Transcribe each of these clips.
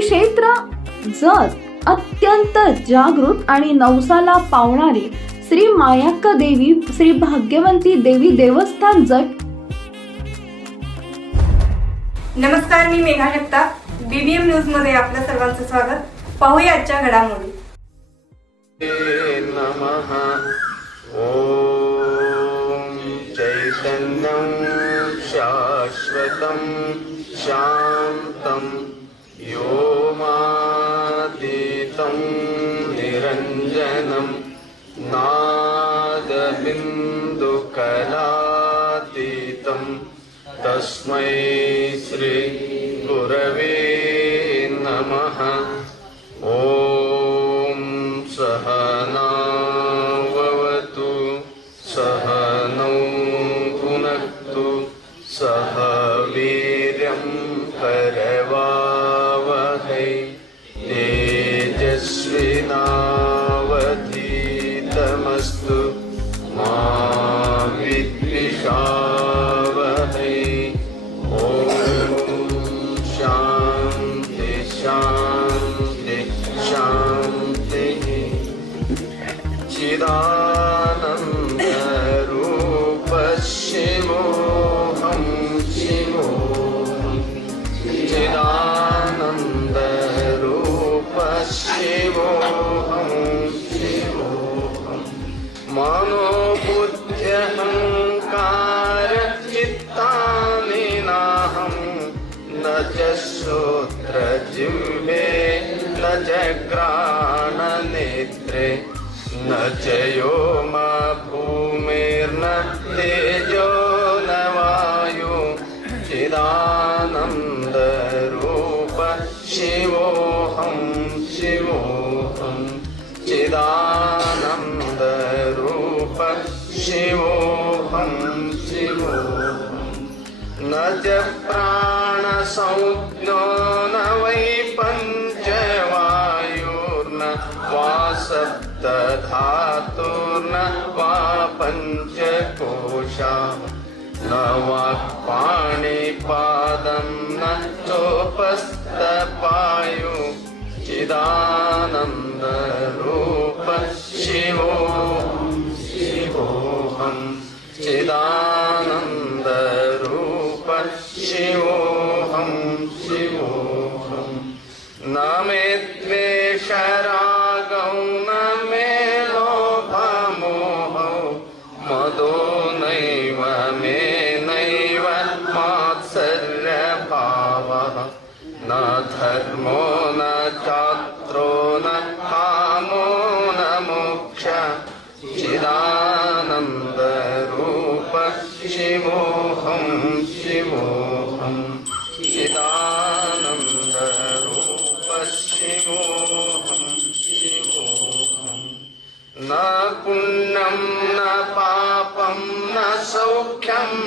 श्री क्षेत्र जत अत्यंत जागृत आणि नवसाला पावणारी श्री मायाक्का देवी श्री भाग्यवंती देवी देवस्थान जत. नमस्कार, मी मेघा जगताप. बीबीएम न्यूज मध्ये आपल्या सर्वांचं स्वागत. पाहूया आजच्या घडामोडी. नमः. ओम चैतन्यं शाश्वतं शान्तं व्योमातीतं निरञ्जनं नादबिन्दुकलातीतं तस्मै श्री गुरवे नमः. ओम सहनाववतु सहनौ भुनक्तु सह वीर्यं करवावहै तेजस्विनावधीतमस्तु मा विद्विषावहै. ओम शान्ति शान्ति शान्ति. चिदानन्दरूप शिवोऽहं शिवोऽहं. चिदानन्दरूप शिवोऽहं शिवोऽहं. मनोबुद्ध्यहङ्कार चित्तानि नाहं न च श्रोत्रजिह्वे न च घ्राणनेत्रे न च व्योमा भूमिर्न तेजो न वायु. चिदानन्दरूप शिवोऽहं शिवोऽहं. चिदानन्दरूप शिवोऽहं शिवोऽहं. न च प्राणसंज्ञो न वै पञ्चवायुर्न वा सप्तधातुर्न वा पञ्चकोशा न वा पाणिपादं न चोपस्थपायु. चिदानन्दरूप शिवोऽहं शिवोऽहं. चिदानन्दरूप शिवोऽहं शिवोऽहं. न मे द्वेषरागौ न मे लोभमोहौ मदो नैव मे नैव मात्सर्यभावः. न धर्मो न चात्रो न कामो न मोक्षः. चिदानन्दरूप शिवोऽहं शिवोऽहं. चिदानन्दरूप शिवोऽहं शिवोऽहं. न पुण्यं न पापं न सौख्यं न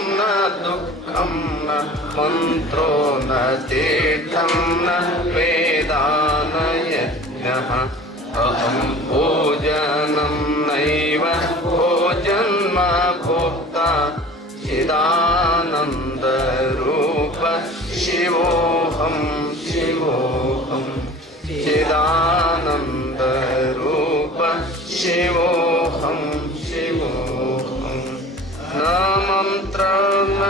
दुःखं न मन्त्रो न तीर्थं न वेदा न यज्ञः. अहं भोजनं नैव भोजन्म भोक्ता. चिदानन्दरूप शिवोऽहं शिवोऽहं. चिदानन्दरूप शिवोऽहं शिवोऽहं. न मन्त्र न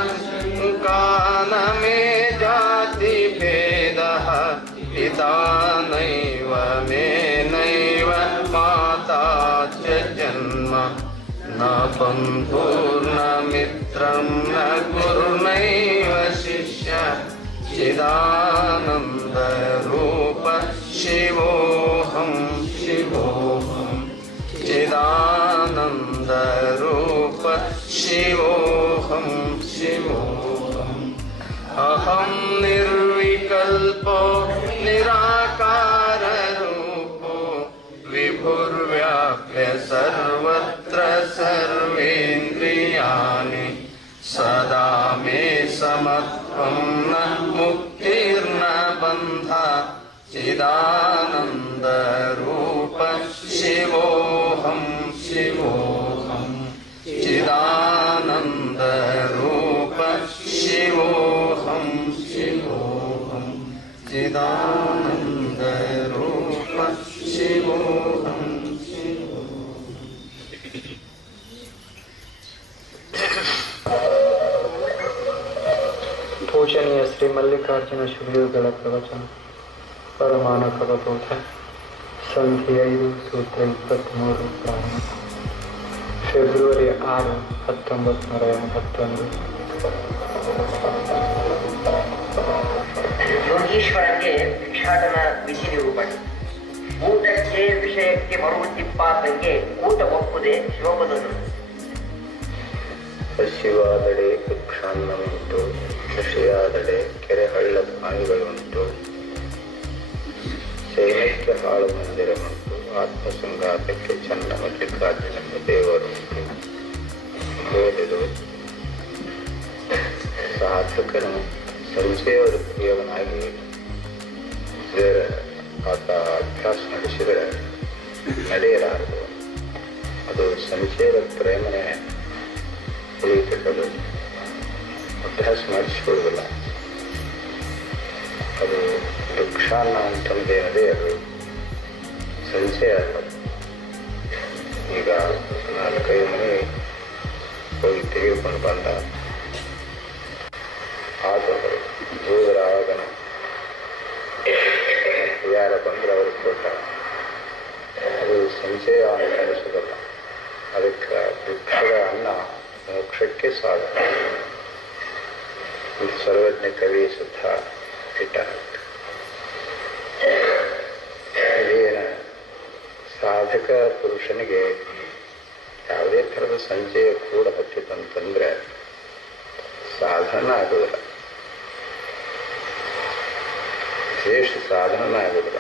गान मे जातिभेदः. पिता नैव मे नैव माता च जन्म. न बन्धुर्न मित्रं न गुरुर्नैव शिष्यः. चिदानन्दरूप शिवोऽहं शिवोऽहं. चिदानन्दरूप शिवोऽहं शिवोऽहं. अहं निर्विकल्पो निराकाररूपो विभुर्व्याप्य सर्वत्र सर्वेन्द्रियाणि. सदा मे समत्वं न मुक्तिर्न बन्धः. चिदानन्दरूप शिवोऽहं शिवोऽहं. चिदानन्दरूप शिवोऽहं शिवोऽहं. चिदानन्दरूप शिवोऽहं ಪೂಜನೀಯ ಶ್ರೀ ಮಲ್ಲಿಕಾರ್ಜುನ ಶಿವಯೋಗಿಗಳ ಪ್ರವಚನ ಪರಮಾನ ಕವಬೋಧ ಸಂಧಿ 5 ಸೂತ್ರ 23 ಪ್ರಾರಂಭ ಫೆಬ್ರವರಿ 6, 1981. ಯೋಗೀಶ್ವರಕ್ಕೆ ಭಿಕ್ಷಾಟನ ವಿಧಿ ನಿರೂಪಣೆ. ಊಟಕ್ಕೆ ವಿಷಯಕ್ಕೆ ಮರುತಿಪ್ಪಾತಂಗೆ ಊಟ ಒಪ್ಪುದೆ ಶಿವಪದನು. ಹಸಿವಾದಡೆ ಭಿಕ್ಷಾನ್ನವುಂಟು, ಕೃಷಿಯಾದಡೆ ಕೆರೆ ಹಳ್ಳ ಪಾಣಿಗಳುಂಟು, ಸೈನ್ಯಕ್ಕೆ ಹಾಳು ಮಂದಿರವುಂಟು, ಆತ್ಮಸಂಘಾತಕ್ಕೆ ಚನ್ನ ಮಲ್ಲಿಕಾರ್ಜುನ ದೇವರುಂಟು. ಹೇಳಿದು ಸಾಧಕನು ಸಂಜೆಯ ವೃತ್ತಿಯವನಾಗಿ ಆತ ಅಭ್ಯಾಸ ನಡೆಸಿದರೆ ನಡೆಯಲಾರದು. ಅದು ಸಂಜೆಯ ಪ್ರೇಮನೆ ಉಳಿತಕ್ಕದು ಅಭ್ಯಾಸ ಮಾಡಿಸಿಕೊಡುವುದಿಲ್ಲ. ಅದು ಭಿಕ್ಷಾನ್ನ ಅಂತಂದೇನದೇ ಅದು ಸಂಚಯ ಅಲ್ಲ. ಈಗ 4-5 ಮನೆ ಹೋಗಿ ತೆಗೆದುಕೊಂಡು ಬಂದ ಆದವರು ಹೋದ್ರ ಆವಾಗನ ಯಾರ ಬಂದ್ರೆ ಅವ್ರಿಗೆ ಕೊಟ್ಟ. ಅದು ಸಂಚಯ ಅಂತ ಅನಿಸೋದಲ್ಲ. ಅದಕ್ಕೆ ಭಿಕ್ಷದ ಅನ್ನ ಮೋಕ್ಷಕ್ಕೆ ಸಾಧನ. ಸರ್ವಜ್ಞ ಕವಿ ಸುತ್ತ ಇಟ್ಟ. ಇದೇನ ಸಾಧಕ ಪುರುಷನಿಗೆ ಯಾವುದೇ ಥರದ ಸಂಜೆಯ ಕೂಡ ಹತ್ತಿತಂತಂದ್ರೆ ಸಾಧನ ಆಗೋದಿಲ್ಲ, ಶ್ರೇಷ್ಠ ಸಾಧನ ಆಗೋದಿಲ್ಲ.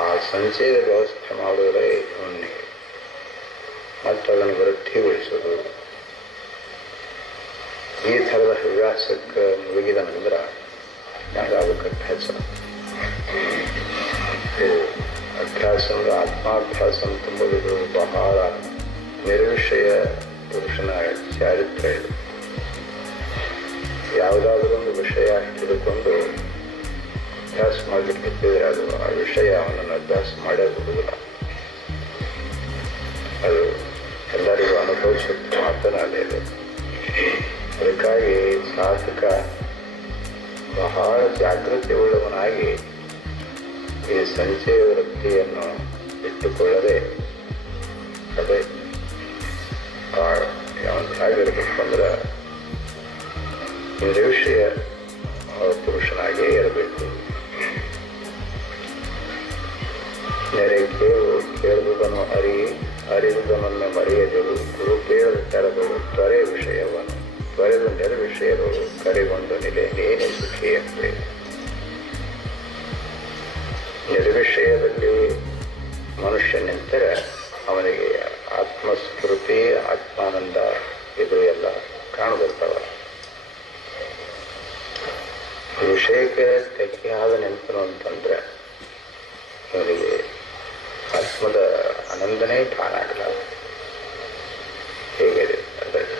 ಆ ಸಂಚಯದ ವ್ಯವಸ್ಥೆ ಮಾಡೋದೇ ಇವನಿಗೆ ಮತ್ತು ಅದನ್ನು ವೃದ್ಧಿಗೊಳಿಸೋದು. ಈ ಥರದ ಹವ್ಯಾಸಕ್ಕೆ ಮುಗಿದ ನಂತರ ಯಾವುದಕ್ಕೆ ಅಭ್ಯಾಸ. ಅಭ್ಯಾಸ ಅಂದರೆ ಆತ್ಮಾಭ್ಯಾಸ ಅಂತಂಬುದು ಬಹಳ ನಿರ್ವಿಷಯ ಪುರುಷನ ಚಾರಿತ್ರ್ಯ ಇದು. ಯಾವುದಾದ್ರೂ ಒಂದು ವಿಷಯ ಹಿಡಿದುಕೊಂಡು ಅಭ್ಯಾಸ ಮಾಡಲಿಕ್ಕೆ ಇದ್ದರೆ ಅದು ಆ ವಿಷಯ ಅವನನ್ನು ಅಭ್ಯಾಸ ಮಾಡೋದಿಲ್ಲ. ಅದು ಎಲ್ಲರಿಗೂ ಅನುಭವಿಸುತ್ತ ಮಾತನಾಡಿದೆ. ಅದಕ್ಕಾಗಿ ಸಾಧಕ ಬಹಳ ಜಾಗೃತಿ ಉಳ್ಳವನಾಗಿ ಈ ಸಂಚಯ ವೃತ್ತಿಯನ್ನು ಇಟ್ಟುಕೊಳ್ಳದೆ ಅದೇ ಅವನು ಹೇಗಿರಬೇಕು ಅಂದ್ರೆ ನಿರ್ವಿಷಯ ಪುರುಷನಾಗೇ ಇರಬೇಕು. ನೆರೆ ಕೇಳುವುದನ್ನು ಅರಿವುದನ್ನು ಮರೆಯದೆವು, ಗುರು ಕೇಳಲು ತೆರೆದವು ತ್ವರೆ ವಿಷಯವನ್ನು, ತ್ವರೆದು ನಿರ್ವಿಷಯದವು ಕರೆಗೊಂಡು ನೀನೇ ಸುಖಿ ಎಂಬೆ. ನಿರ್ವಿಷಯದಲ್ಲಿ ಮನುಷ್ಯ ನಿಂತರೆ ಅವನಿಗೆ ಆತ್ಮಸ್ಫೂರ್ತಿ, ಆತ್ಮಾನಂದ ಇದು ಎಲ್ಲ ಕಾಣಬರ್ತಾವ. ವಿಷಯಕ್ಕೆ ತೆಗೆಯಾದ ನಿಂತನು ಅಂತಂದ್ರೆ ಅವನಿಗೆ ಆತ್ಮದ ಆನಂದನೇ ಕಾಣಾಗಲ್ಲ. ಹೇಗಿದೆ ಅದಕ್ಕೆ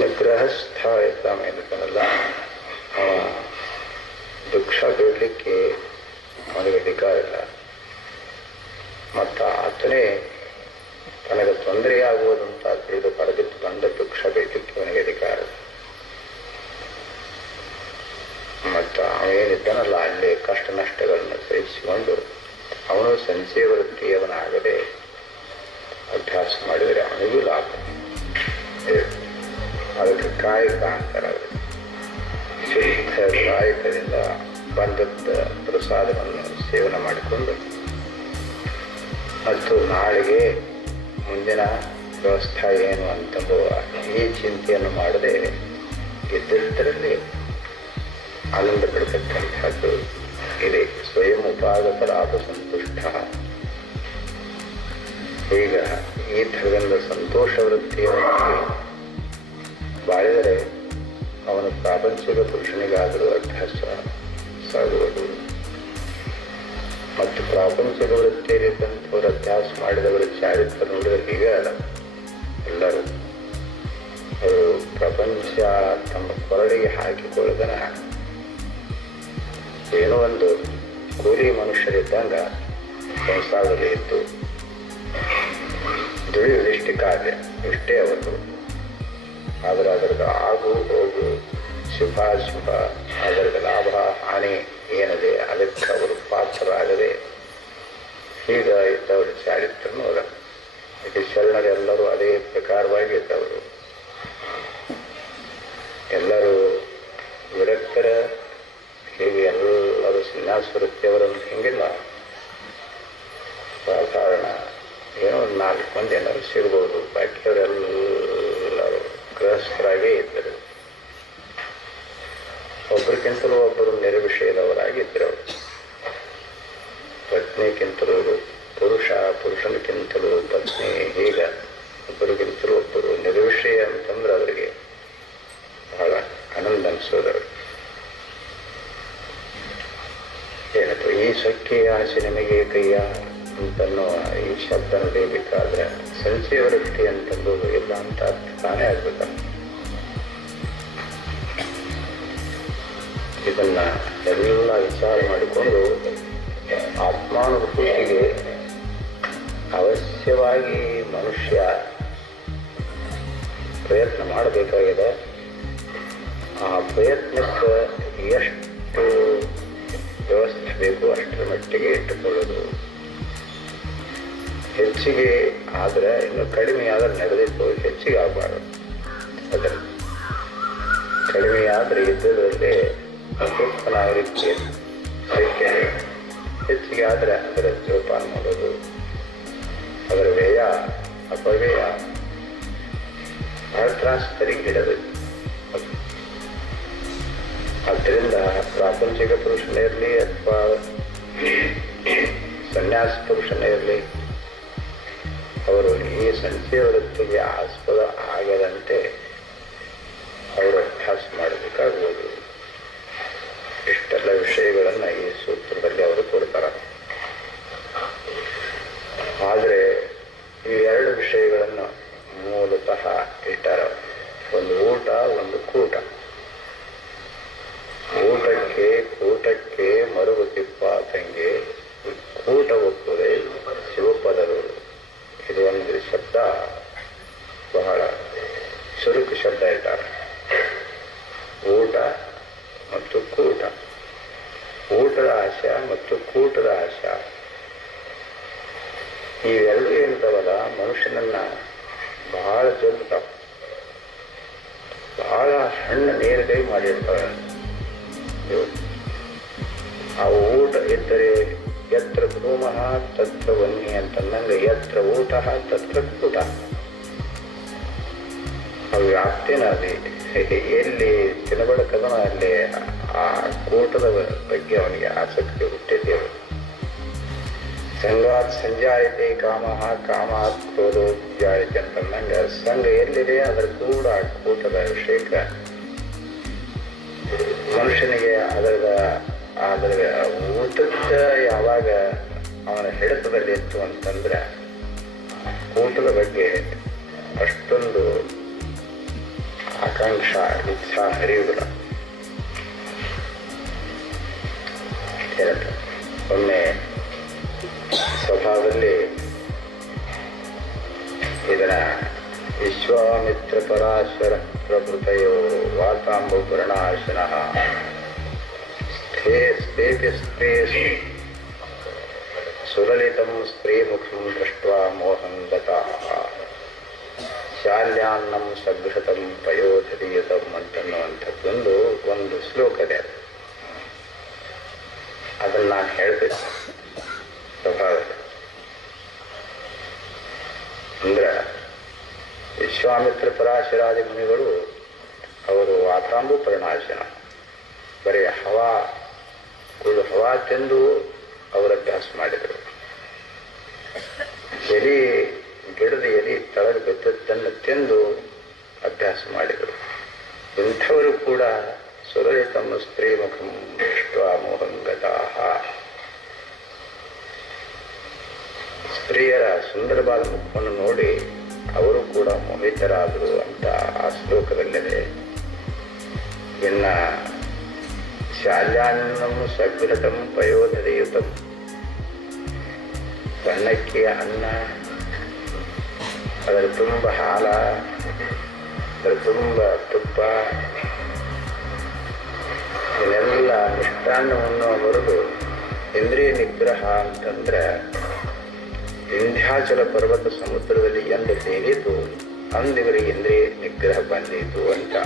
ನಿಗ್ರಹಸ್ಥ ಇದ್ದಾಮ ಏನಕ್ಕನಲ್ಲ, ಅವ ದುಃಖ ಬಿಡಲಿಕ್ಕೆ ಅವನಿಗೆ ಅಧಿಕಾರ ಇಲ್ಲ. ಮತ್ತು ಆತನೇ ತನಗೆ ತೊಂದರೆಯಾಗುವುದಂತ ತಿಳಿದು ಪರದಿತ್ತು ಬಂದ ದುಃಖ ಬೇಕಲಿಕ್ಕೆ ಅವನಿಗೆ ಅಧಿಕಾರ. ಮತ್ತು ಅವೇನಿದ್ದಾನಲ್ಲ ಅಲ್ಲಿ ಕಷ್ಟ ನಷ್ಟಗಳನ್ನು ಸಹಿಸಿಕೊಂಡು ಅವನು ಸಂಚಯ ವೃತ್ತಿಯವನಾಗದೆ ಅಭ್ಯಾಸ ಮಾಡಿದರೆ ಅವನಿಗೂ ಲಾಭ. ಅದಕ್ಕೆ ಕಾಯಕ ಅಂತಾರೆ. ಶುದ್ಧ ಕಾಯಕದಿಂದ ಬಂದದ್ದ ಪ್ರಸಾದವನ್ನು ಸೇವನೆ ಮಾಡಿಕೊಂಡು ಮತ್ತು ನಾಳೆಗೆ ಮುಂದಿನ ವ್ಯವಸ್ಥೆ ಏನು ಅಂತಂಬುವ ಈ ಚಿಂತೆಯನ್ನು ಮಾಡದೆ ಇದ್ದಿದ್ದರಲ್ಲಿ ಆನಂದ ಪಡತಕ್ಕಂಥದ್ದು ಇದೆ. ಸ್ವಯಂ ಉಪಾಗತ ಲಾಭ ಸಂತುಷ್ಟ. ಈಗ ಈ ಥರದಿಂದ ಸಂತೋಷ ವೃತ್ತಿಯನ್ನು ಬಾಳಿದರೆ ಅವನು ಪ್ರಾಪಂಚಿಕ ಪುರುಷನಿಗಾದರೂ ಅಭ್ಯಾಸ ಸಾಗುವುದು. ಮತ್ತು ಪ್ರಾಪಂಚಿಕ ವೃತ್ತಿಯಲ್ಲಿದ್ದಂಥವ್ರು ಅಭ್ಯಾಸ ಮಾಡಿದವರ ಚಾರಿತ್ರ ನೋಡಿದರೆ ಹೀಗೆ ಅಲ್ಲ. ಎಲ್ಲರೂ ಅವರು ಪ್ರಪಂಚ ತಮ್ಮ ಕೊರಳಿಗೆ ಹಾಕಿಕೊಳ್ಳದನ ಏನೋ ಒಂದು ಕೂಲಿ ಮನುಷ್ಯರಿದ್ದಂಗೆ ಸಂಸಾರದಲ್ಲಿ ಇದ್ದು ದುಡಿಯುವುದಿಷ್ಟು ಕಾರ್ಯ ಇಷ್ಟೇ ಅವರು. ಆದರೆ ಅದರದ ಆಗು ಹೋಗು ಶುಭಾಶುಭ ಅದರದ ಲಾಭ ಹಾನಿ ಏನಿದೆ ಅದಕ್ಕೆ ಅವರು ಪಾತ್ರರಾಗದೆ ಈಗ ಇದ್ದವರು ಚಾರಿತ್ರನೂ ಅದ. ಇದು ಶರಣರೆಲ್ಲರೂ ಅದೇ ಪ್ರಕಾರವಾಗಿ ಇದ್ದವರು. ಎಲ್ಲರೂ ವಿರಕ್ತರ ಹೀಗೆ ಎಲ್ಲರೂ ಸನ್ಯಾಸ ವೃತ್ತಿಯವರನ್ನು ಹಿಂಗಿಲ್ಲ. ಕಾರಣ ಏನೋ ಒಂದು 4 ಮಂದಿ ಏನಾದ್ರು ಸಿಗ್ಬೋದು, ಬಾಕಿಯವರೆಲ್ಲರೂ ಗೃಹಸ್ಥರಾಗೇ ಇದ್ದರು. ಒಬ್ಬರಿಗಿಂತಲೂ ಒಬ್ಬರು ನಿರ್ವಿಷಯದವರಾಗಿದ್ದರು. ಪತ್ನಿಗಿಂತಲೂ ಪುರುಷನಿಗಿಂತಲೂ ಪತ್ನಿ, ಹೀಗ ಒಬ್ಬರಿಗಿಂತಲೂ ಒಬ್ಬರು ನಿರ್ವಿಷಯ ಅಂತಂದ್ರೆ ಅವರಿಗೆ ಬಹಳ ಆನಂದ ಅನಿಸೋದವರು. ಏನಪ್ಪ ಈ ಸೊಕ್ಕೆ ಆಸೆ ನಿಮಗೆ ಕೈಯ ಅಂತನ್ನೋ ಈ ಶಬ್ದ ನಡೆಯಬೇಕಾದ್ರೆ ಸಂಚಯ ವೃತ್ತಿ ಅಂತಂದು ಇಲ್ಲ ಅಂತ ತಾನೇ ಆಗ್ಬೇಕ. ಇದನ್ನ ಎಲ್ಲ ವಿಚಾರ ಮಾಡಿಕೊಂಡು ಆತ್ಮಾನುಭೂತಿಗೆ ಅವಶ್ಯವಾಗಿ ಮನುಷ್ಯ ಪ್ರಯತ್ನ ಮಾಡಬೇಕಾಗಿದೆ. ಆ ಪ್ರಯತ್ನಕ್ಕೆ ಎಷ್ಟು ವ್ಯವಸ್ಥೆ ಬೇಕು ಅಷ್ಟರ ಮಟ್ಟಿಗೆ ಇಟ್ಟುಕೊಳ್ಳೋದು. ಹೆಚ್ಚಿಗೆ ಆದರೆ ಇನ್ನು ಕಡಿಮೆ ಆದರೆ ನಡೆದಿತ್ತು, ಹೆಚ್ಚಿಗೆ ಆಗಬಾರದು. ಅದರಲ್ಲಿ ಕಡಿಮೆ ಆದರೆ ಇದ್ದದರಲ್ಲಿ ಅತೃಪ್ತನಾಗಲಿಕ್ಕೆ ಅದಕ್ಕೆ ಹೆಚ್ಚಿಗೆ ಆದರೆ ಅದರ ಜೋಪಾನ ಮಾಡೋದು, ಅದರ ವ್ಯಯ ಅಪವ್ಯಯ ಬಹಳ ತ್ರಾಸು ತರಿಗಿಡದು. ಆದ್ದರಿಂದ ಪ್ರಾಪಂಚಿಕ ಪುರುಷನೇ ಇರಲಿ ಅಥವಾ ಸನ್ಯಾಸ ಪುರುಷನೇ ಇರಲಿ, ಅವರು ಈ ಸಂಚಯ ವೃತ್ತಿಗೆ ಆಸ್ಪದ ಆಗದಂತೆ ಅವರು ಅಭ್ಯಾಸ ಮಾಡಬೇಕಾಗುವುದು. ಇಷ್ಟೆಲ್ಲ ವಿಷಯಗಳನ್ನು ಈ ಸೂತ್ರದಲ್ಲಿ ಅವರು ಕೊಡ್ತಾರೆ. ಆದರೆ ಈ 2 ವಿಷಯಗಳನ್ನು ಮೂಲತಃ ಇಟ್ಟಾರ. ಒಂದು ಊಟ, ಒಂದು ಕೂಟ. ಕೂಟಕ್ಕೆ ಮರುವು ತಿಪ್ಪಾತಂಗೆ ಕೂಟ ಒಪ್ಪುದೇ ಶಿವಪದರು. ಇದು ಒಂದು ಶಬ್ದ, ಬಹಳ ಚುರುಕು ಶಬ್ದ ಇದ್ದಾರೆ. ಊಟ ಮತ್ತು ಕೂಟ, ಊಟದ ಆಶೆ ಮತ್ತು ಕೂಟದ ಆಶೆ, ಇವೆರಡೂ ಏನಿದಾವಲ್ಲ ಮನುಷ್ಯನನ್ನ ಬಹಳ ಜಲ್ತಾವ, ಬಹಳ ಸಣ್ಣ ನೇರಗೈ ಮಾಡಿರ್ತಾವೆ. ಆ ಊಟ ಇದ್ದರೆ ಯತ್ರ ಧೂಮಃ ತತ್ರ ವನ್ನಿ ಅಂತಂದಂಗೆ ಯತ್ರ ಊಟ ತತ್ರ ಕೂಟ. ಅವು ವ್ಯಾಪ್ತಿನ ಅಲ್ಲಿ ಎಲ್ಲಿ ತಿನ್ನಬಡಕದನ ಅಲ್ಲಿ ಆ ಕೂಟದ ಬಗ್ಗೆ ಅವನಿಗೆ ಆಸಕ್ತಿ ಹುಟ್ಟಿದ್ದೇವೆ. ಸಂಘಾತ್ ಸಂಜಾಯತೆ ಕಾಮಃ ಕಾಮಾತ್ ಕ್ರೋಧೋ ಜಾಯತೆ ಅಂತಂದಂಗೆ ಸಂಘ ಎಲ್ಲಿದೆ ಅದರ ಕೂಡ ಕೂಟದ ವಿಷಯಕ ಮನುಷ್ಯನಿಗೆ ಅದರ ಊಟದ ಯಾವಾಗ ಅವನ ಹಿಡಿತದಲ್ಲಿ ಇತ್ತು ಅಂತಂದ್ರೆ ಊಟದ ಬಗ್ಗೆ ಅಷ್ಟೊಂದು ಆಕಾಂಕ್ಷ ಇಚ್ಛಾ ಹರಿಯುವುದಿಲ್ಲ. ಒಮ್ಮೆ ಸ್ವಭಾವದಲ್ಲಿ ಇದನ್ನ ವಿಶ್ವಾಮಿತ್ರ ಪರಾಶರ ಪ್ರಭೃತಯೋ ವಾತಾಂಬು ಪುರಣಾಶನಃ ಸುಲಲಿತಂ ಸ್ತ್ರೀಮುಖಂ ದೃಷ್ಟ್ವಾ ಮೋಹಂ ಗತಾಃ ಶಾಲ್ಯಾನ್ನಂ ಸಘೃತಂ ಪಯೋಧರಿಯತಂ ಅಂತನ್ನುವಂಥದ್ದೊಂದು ಒಂದು ಶ್ಲೋಕ ಇದೆ. ಅದನ್ನು ನಾನು ಹೇಳ್ಬೇಕು. ಸ್ವಭಾವದಲ್ಲಿ ಅಂದ್ರೆ ವಿಶ್ವಾಮಿತ್ರ ಪರಾಶರಾದಿ ಮುನಿಗಳು ಅವರು ವಾತಾಂಬು ಪರಿಣಾಶನ ಬರೀ ಹವಾ ತಿಂದು ಅವರು ಅಭ್ಯಾಸ ಮಾಡಿದರು. ಗಿಡದ ಎಲಿ ತಳಗ ಬೆದ್ದದ್ದನ್ನು ತಿಂದು ಅಭ್ಯಾಸ ಮಾಡಿದರು. ಇಂಥವರು ಕೂಡ ಸುರಳಿತಮ್ಮ ಸ್ತ್ರೀ ಮುಖಂ ದೃಷ್ಟ್ವಾ ಮೋಹಂಗತಾಃ ಸ್ತ್ರೀಯರ ಸುಂದರವಾದ ಮುಖವನ್ನು ನೋಡಿ ಅವರು ಕೂಡ ಮೋಹಿತರಾದರು ಅಂತ ಆ ಶ್ಲೋಕದಲ್ಲಿದೆ. ಇನ್ನ ಶಾಲ್ಯಾನ್ನಂ ಸಘೃತಂ ಪಯೋಧಯುತಂ. ಸಣ್ಣಕ್ಕಿ ಅನ್ನ, ಅದರ ತುಂಬ ಹಾಲ, ಅದರ ತುಂಬ ತುಪ್ಪ, ಇದನ್ನೆಲ್ಲ ಮಿಷ್ಟಾನ್ನವನ್ನು ಬರೆದು ಇಂದ್ರಿಯ ನಿಗ್ರಹ ಅಂತಂದ್ರೆ ವಿಂಧ್ಯಾಚಲ ಪರ್ವತ ಸಮುದ್ರದಲ್ಲಿ ಎಂದು ತೇಲಿತು ಅಂದಿವರಿಗೆ ಇಂದ್ರಿಯ ನಿಗ್ರಹ ಬಂದಿತು ಅಂತ.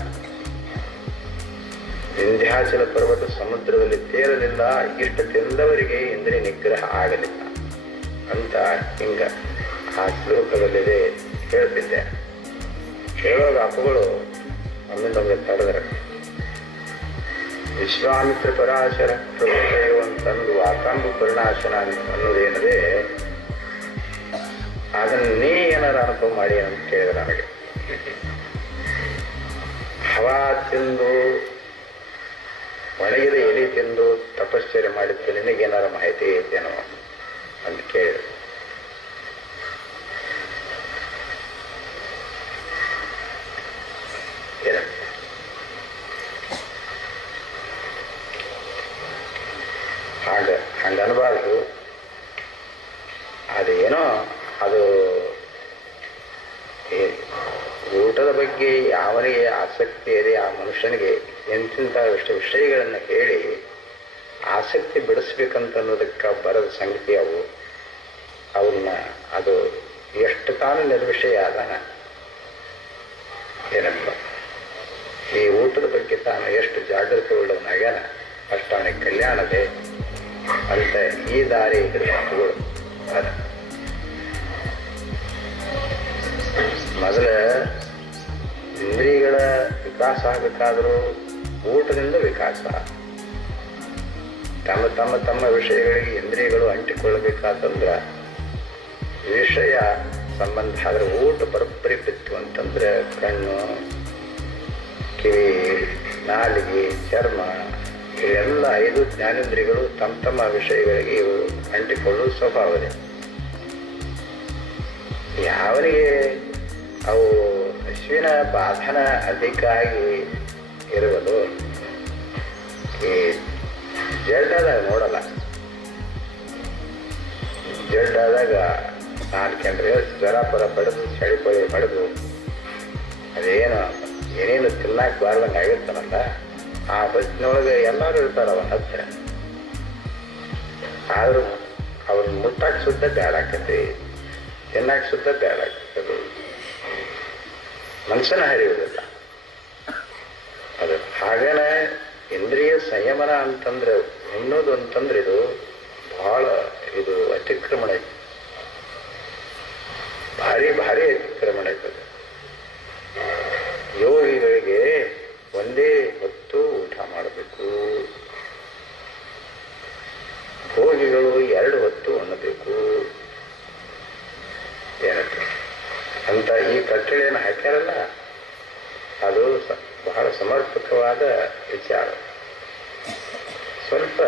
ವಿಂಧ್ಯಾಚಲ ಪರ್ವತ ಸಮುದ್ರದಲ್ಲಿ ತೇರಲಿಲ್ಲ, ಇಷ್ಟು ತಿಂದವರಿಗೆ ಇಂದ್ರಿಯ ನಿಗ್ರಹ ಆಗಲಿಲ್ಲ ಅಂತ ಹಿಂಗ ಆ ಶ್ಲೋಕದಲ್ಲಿದೆ ಹೇಳ್ತಿದ್ದೆ. ಹೇಳೋದ ಅಪ್ಪಗಳು ಒಮ್ಮಿಂದೊಮ್ಮೆ ತಡೆದರೆ ವಿಶ್ವಾಮಿತ್ರ ಪರಾಶರ ಪ್ರಭುದೇವ ಅಂತಂದು ವಾತಾಂಬು ಪರಿಣಾಶನ ಅನ್ನೋದೇನದೆ ಅದನ್ನ ನೀ ಏನಾರ ಅನುಭವ ಮಾಡಿ ಅಂತ ಕೇಳಿದ್ರೆ ನನಗೆ. ಹವಾ ತಿಂದು ಒಣಗಿದ ಎಲೆ ತಿಂದು ತಪಶ್ಚರ್ಯ ಮಾಡಿದ್ದು ನಿನಗೇನಾರ ಮಾಹಿತಿ ಐತೇನೋ ಅಂತ ಕೇಳಿದ್ರು. ಹಂಗೆ ಅನ್ಬಾರ್ದು. ಅದೇನೋ ಅದು ಊಟದ ಬಗ್ಗೆ ಯಾವನಿಗೆ ಆಸಕ್ತಿ ಇದೆ ಆ ಮನುಷ್ಯನಿಗೆ ಎಂತಿಂಥ ವಿಷಯಗಳನ್ನು ಹೇಳಿ ಆಸಕ್ತಿ ಬಿಡಿಸ್ಬೇಕಂತ ಅನ್ನೋದಕ್ಕೆ ಬರದ ಸಂಗತಿ ಅವು. ಅವನ್ನ ಅದು ಎಷ್ಟು ತಾನು ನಿರ್ವಿಷಯ ಆದಾನ ಏನಪ್ಪ, ಈ ಊಟದ ಬಗ್ಗೆ ತಾನು ಎಷ್ಟು ಜಾಗೃತಿ ಉಳ್ಳವನಾಗ್ಯಾನ ಅಷ್ಟು ಅವನಿಗೆ ಕಲ್ಯಾಣದೆ ಅಂತ ಈ ದಾರಿ ಇದ್ರ ಮಾತುಗಳು. ಅದ ಮೊದಲ ಇಂದ್ರಿಯಗಳ ವಿಕಾಸ ಆಗಬೇಕಾದರೂ ಊಟದಿಂದ ವಿಕಾಸ. ತಮ್ಮ ತಮ್ಮ ತಮ್ಮ ವಿಷಯಗಳಿಗೆ ಇಂದ್ರಿಯಗಳು ಅಂಟಿಕೊಳ್ಳಬೇಕಾತಂದ್ರೆ ವಿಷಯ ಸಂಬಂಧ ಆದ್ರೆ ಊಟ ಬರೋಬ್ಬರಿ ಬಿತ್ತು ಅಂತಂದ್ರೆ ಕಣ್ಣು, ಕಿವಿ, ನಾಲಿಗೆ, ಚರ್ಮ ಇವೆಲ್ಲ 5 ಜ್ಞಾನೇಂದ್ರಿಯಗಳು ತಮ್ಮ ತಮ್ಮ ವಿಷಯಗಳಿಗೆ ಇವು ಅಂಟಿಕೊಳ್ಳುವ ಸ್ವಭಾವದೆ. ಯಾವನಿಗೆ ಅವು ಹಸುವಿನ ಬಾಧನ ಅಧಿಕ ಆಗಿ ಇರುವುದು ಈ ಜಡ್ಡಾದಾಗ ನೋಡಲ್ಲ. ಜಡ್ಡಾದಾಗ 4 ಗಂಟೆ ಜ್ವರ ಪರ ಪಡೆದು ಚಳಿಪಳಿ ಪಡೆದು ಏನೇನು ತಿನ್ನಕ್ಕೆ ಬಾರ್ದಂಗೆ ಆಗಿರ್ತಾನಲ್ಲ ಆ ಬಸ್ಸಿನೊಳಗೆ ಎಲ್ಲರೂ ಇರ್ತಾರ ಅವನ ಹತ್ರ. ಆದ್ರೂ ಅವ್ರನ್ನ ಮುಟ್ಟಕ್ಕೆ ಸುದ್ದ ಬ್ಯಾಡ ಆಕತಿ, ತಿನ್ನಕ್ಕೆ ಸುದ್ದ ಬ್ಯಾಡ ಆಗ್ತದೆ. ಮನುಷ್ಯನ ಹರಿಯುವುದಿಲ್ಲ ಅದು. ಹಾಗೇನೆ ಇಂದ್ರಿಯ ಸಂಯಮನ ಅಂತಂದ್ರೆ ಉಣ್ಣೋದು ಅಂತಂದ್ರೆ ಇದು ಬಹಳ ಇದು ಅತಿಕ್ರಮಣ ಐತಿ, ಭಾರಿ ಅತಿಕ್ರಮಣ ಐತದೆ. ಯೋಗಿಗಳಿಗೆ ಒಂದೇ ಹೊತ್ತು ಊಟ ಮಾಡಬೇಕು, ಭೋಗಿಗಳು 2 ಹೊತ್ತು ಉಣ್ಣಬೇಕು ಏನಂತ ಅಂತ ಈ ಕಟ್ಟಳೆಯನ್ನು ಹಾಕ್ಯಾರಲ್ಲ, ಅದು ಬಹಳ ಸಮರ್ಪಕವಾದ ವಿಚಾರ. ಸ್ವಲ್ಪ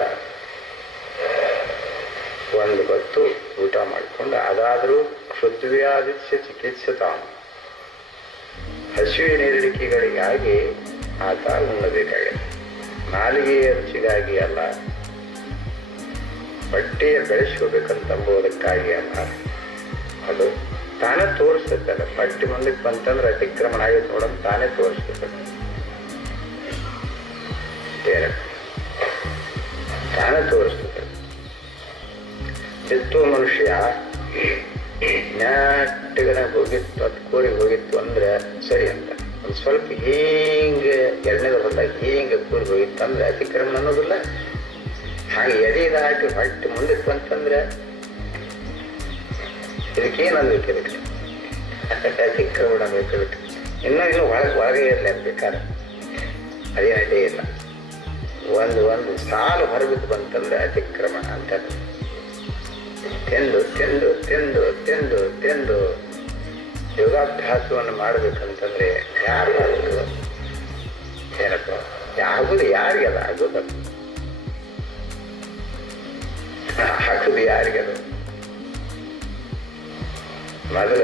1 ಹೊತ್ತು ಊಟ ಮಾಡಿಕೊಂಡು ಅದಾದರೂ ಕ್ಷುದ್ವ್ಯಾದಿತ್ಯ ಚಿಕಿತ್ಸೆ ತಾನು ಹಸಿವಿನ ನೀರಿಳಿಕೆಗಳಿಗಾಗಿ ಆತ ಉಣ್ಣಬೇಕಾಗಿದೆ. ನಾಲಿಗೆಯ ರುಚಿಗಾಗಿ ಅಲ್ಲ, ಬಟ್ಟೆಯ ಬೆಳೆಸ್ಕೋಬೇಕಂತಂಬುದಕ್ಕಾಗಿ ಅಲ್ಲ. ಅದು ತಾನೇ ತೋರಿಸ್ತದೆ. ಬಟ್ಟೆ ಮುಂದಕ್ಕೆ ಬಂತಂದ್ರೆ ಅತಿಕ್ರಮಣ ಆಗಿತ್ತು ನೋಡೋದು ತಾನೇ ತೋರಿಸ್ತದೆ. ತಾನೇ ತೋರಿಸ್ತದೆ. ಎತ್ತೋ ಮನುಷ್ಯ ನೆಟ್ಟಗನ ಹೋಗಿತ್ತು, ಅದು ಕೂರಿಗೆ ಹೋಗಿತ್ತು ಅಂದ್ರೆ ಸರಿ ಅಂತ. ಒಂದು ಸ್ವಲ್ಪ ಹೀಗೆ 2ನೇದು ಹೊತ್ತಾಗ ಹೀಗೆ ಕೂರಿಗೆ ಹೋಗಿತ್ತು ಅಂದ್ರೆ ಅತಿಕ್ರಮಣ ಅನ್ನೋದಿಲ್ಲ. ಹಾಗೆ ಎದೆ ದಾಟಿ ಹೊಟ್ಟೆ ಮುಂದಕ್ಕೆ ಬಂತಂದ್ರೆ ಇದಕ್ಕೇನಂದ್ಬೇಕು, ಇದಕ್ಕೆ ಅತಿಕ್ರಮಣ ಬೇಕು. ಇನ್ನೂ ಒಳಗೆ ಇರಲಿ ಅನ್ಬೇಕಾದ್ರೆ ಅದೇನು ಅಡ್ಡಿ ಇಲ್ಲ. ಒಂದು ಸಾಲು ಹೊರಬಿದ್ದು ಬಂತಂದ್ರೆ ಅತಿಕ್ರಮಣ ಅಂತ. ತಿಂದು ತಿಂದು ತಿಂದು ತಿಂದು ತಿಂದು ಯೋಗಾಭ್ಯಾಸವನ್ನು ಮಾಡಬೇಕಂತಂದ್ರೆ ಯಾರು ಆಗೋದು ಏನಪ್ಪ, ಆಗೋದು ಯಾರಿಗಲ್ಲ, ಆಗೋದು ಯಾರಿಗದು. ಮೊದಲ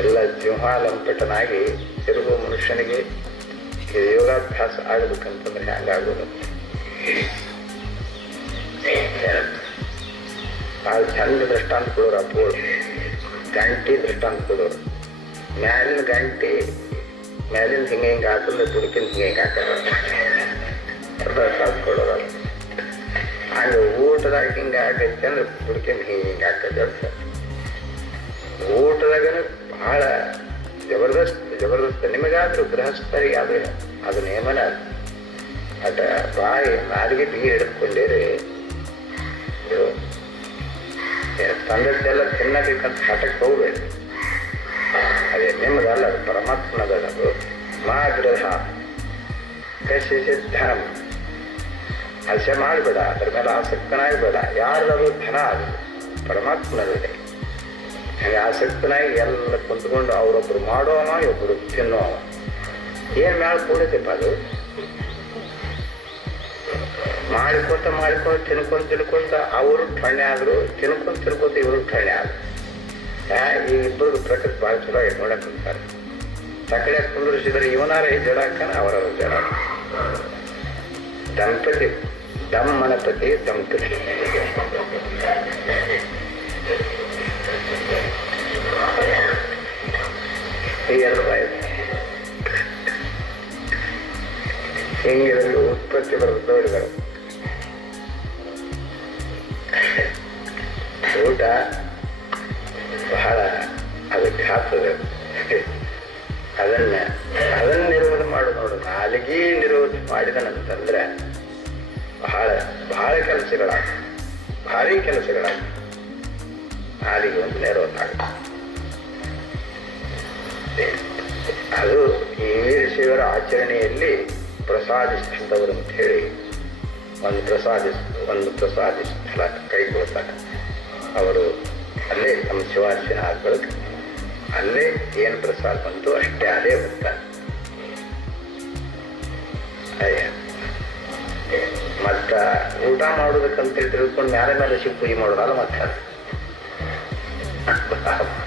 ಎಲ್ಲ ಜೀವಾಲಂಪಟನಾಗಿ ತಿರುಗುವ ಮನುಷ್ಯನಿಗೆ ಇದು ಯೋಗಾಭ್ಯಾಸ ಆಗಬೇಕಂತಂದ್ರೆ ಹ್ಯಾಂಗಾಗೋದು ಭಾಳ ಚಂದ ದೃಷ್ಟಾಂತ ಕೊಡೋರು ಅಪ್ಪಗಳು. ಗಂಟೆ ದೃಷ್ಟಾಂತ ಕೊಡೋರು. ಮ್ಯಾಲಿನ ಗಂಟೆ ಮ್ಯಾಲಿನ ಹಿಂಗೆ ಹಿಂಗೆ ಹಾಕಿದ್ರೆ ಬುಡಕಿನ ಹಿಂಗೆ ಹಿಂಗೆ ಹಾಕೋದು ದೃಷ್ಟಾಂತ ಕೊಡೋರು. ಹಂಗೆ ಊಟದಾಗ ಹಿಂಗೆ ಹಾಕೈತೆ ಅಂದ್ರೆ ಬುಡಕಿನ ಹಿಂಗೆ ಹಿಂಗೆ ಹಾಕೋದು. ಊಟದಾಗನ ಭಾಳ ಜಬರ್ದಸ್ತ್ ನಿಮಗಾದ್ರೂ ಗೃಹಸ್ಥರಿಗಾದ್ರೆ ಅದು ನೇಮನ ಅಟ ಬಾಯಿ ನಾಲಿಗೆ ಬಿಗಿ ಹಿಡಿದುಕೊಂಡಿರಿ. ತಂದದ್ದೆಲ್ಲ ತಿನ್ನಬೇಕಂತ ಹಠಕ್ಕೆ ಹೋಗ್ಬೇಡಿ. ಅದೇ ನಿಮ್ಮದಲ್ಲ, ಅದು ಪರಮಾತ್ಮನದು. ಮಾ ಗೃಹ ಕಶಿಸಿ ಧನ ಆಸೆ ಮಾಡಬೇಡ, ಅದ್ರ ಮೇಲೆ ಆಸಕ್ತನಾಗಬೇಡ. ಯಾರ್ದದು ಧನ ಅದು ಪರಮಾತ್ಮನದಿದೆ. ಹಾಗೆ ಆಸಕ್ತನಾಗಿ ಎಲ್ಲ ಕುಂತ್ಕೊಂಡು ಅವರೊಬ್ರು ಮಾಡೋವ ಒಬ್ಬರು ತಿನ್ನೋವ. ಏನು ಮ್ಯಾಲ ಕೂಡೈತೆಪ್ಪ ಅದು. ಮಾಡಿಕೊತ ತಿನ್ಕೊಂತ ಅವರು ಠಣ್ಣೆ ಆದ್ರು, ತಿನ್ಕೊಂತ ಇವರು ಠಣ್ಣೆ ಆದ್ರು. ಈ ಇಬ್ಬರು ಪ್ರಕೃತಿ ಭಾಳ ಚಲೋ ಆಗಿ ನೋಡಕ್ ಕುಂತಾರೆ. ತಕಡೆ ಕುಂದ್ರಿಸಿದ್ರೆ ಇವನಾರ ಜಡ ಹಾಕನ, ಅವರವ್ರ ಜಡ. ದಂಪತಿ ದಮ್ಮನಪತಿ ದಂಪತಿ. ಹಿಂಗಿರಲು ಉತ್ಪತ್ತಿ ಬರೋದು ನೋಡಿದರು. ಊಟ ಬಹಳ ಅದಕ್ಕೆ ಆಗ್ತದೆ. ಅದನ್ನ ನಿರೋಧ ಮಾಡೋದು ನೋಡು. ನಾಲಿಗೆ ನಿರೋಧ ಮಾಡಿದನಂತಂದ್ರೆ ಬಹಳ ಕೆಲಸಗಳಾಗ, ಭಾರಿ ಕೆಲಸಗಳಾಗ. ನಾಲಿಗೆ ಒಂದು ನಿರೋಧ ಆಗುತ್ತೆ. ಅದು ಈ ವೀರಶೈವರ ಆಚರಣೆಯಲ್ಲಿ ಪ್ರಸಾದಿಸಿದವರು ಅಂತ ಹೇಳಿ ಒಂದು ಪ್ರಸಾದಿ ಸ್ಥಳ ಕೈಗೊಳ್ತಾರೆ. ಅವರು ಅಲ್ಲೇ ನಮ್ಮ ಶಿವಾರ್ಚನೆ ಆಗ್ಬೇಕು, ಅಲ್ಲೇ ಏನು ಪ್ರಸಾದ ಬಂತು ಅಷ್ಟೇ ಅದೇ ಬರ್ತಾರೆ. ಮತ್ತ ಊಟ ಮಾಡೋದಕ್ಕಂತೇಳಿ ತಿಳ್ಕೊಂಡು ಮೇಲೆ ಶಿವ ಪೂಜೆ ಮಾಡೋದಲ್ಲ. ಮತ್ತೆ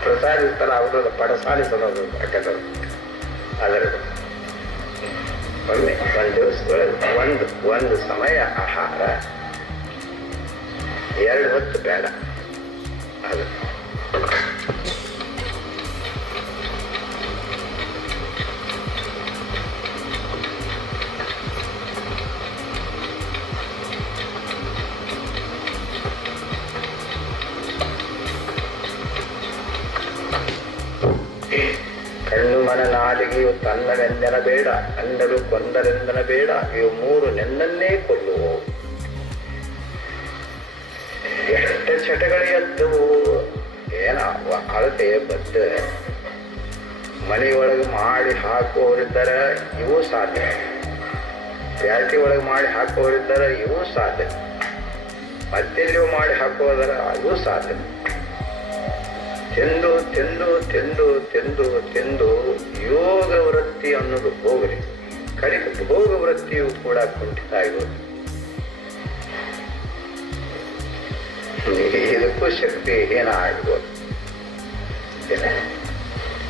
ಪ್ರಸಾದಿಸ್ತಲ್ಲ ಅವ್ರದ್ದು ಪಡಸಾಲಿಸೋದು ಯಾಕಂದ್ರೆ ಅದರದು ಒಮ್ಮೆ ಒಂದು ದಿವಸದೊಳಗೆ ಒಂದು ಸಮಯ ಆಹಾರ, 2 ಹೊತ್ತು ಬೇಡ. ಅದು ಕಣ್ಣು ಮನ ನಾಲಿಗೆಯು ತನ್ನನೆಂದನ ಬೇಡ, ಅಂದಳು ಕೊಂದರೆಂದನ ಬೇಡ, ಇವು 3 ನೆನ್ನನ್ನೇ ಕೊಲ್ಲುವು. ಎಷ್ಟು ಚಟಗಳಿಗೆದ್ದವು ಏನ ಅಳತೆ ಬದ್ದ ಮನೆಯೊಳಗೆ ಮಾಡಿ ಹಾಕುವವರಿದ್ದಾರೆ, ಇವೂ ಸಾಧ್ಯ. ಪ್ಯಾಟಿ ಒಳಗೆ ಮಾಡಿ ಹಾಕುವವರಿದ್ದಾರೆ, ಇವೂ ಸಾಧ್ಯ. ಮತ್ತೆಲ್ಲಿಯೂ ಮಾಡಿ ಹಾಕುವುದರ ಇವೂ ಸಾಧ್ಯ. ತಿಂದು ತಿಂದು ತಿಂದು ತಿಂದು ತಿಂದು ಯೋಗ ವೃತ್ತಿ ಅನ್ನೋದು ಹೋಗಲಿ, ಕಡಿಮೆ ಭೋಗ ವೃತ್ತಿಯು ಕೂಡ ಕುಂಠಿತ ಆಗೋದು. ಇದಕ್ಕೂ ಶಕ್ತಿ ಏನಾಗ್ಬೋದು.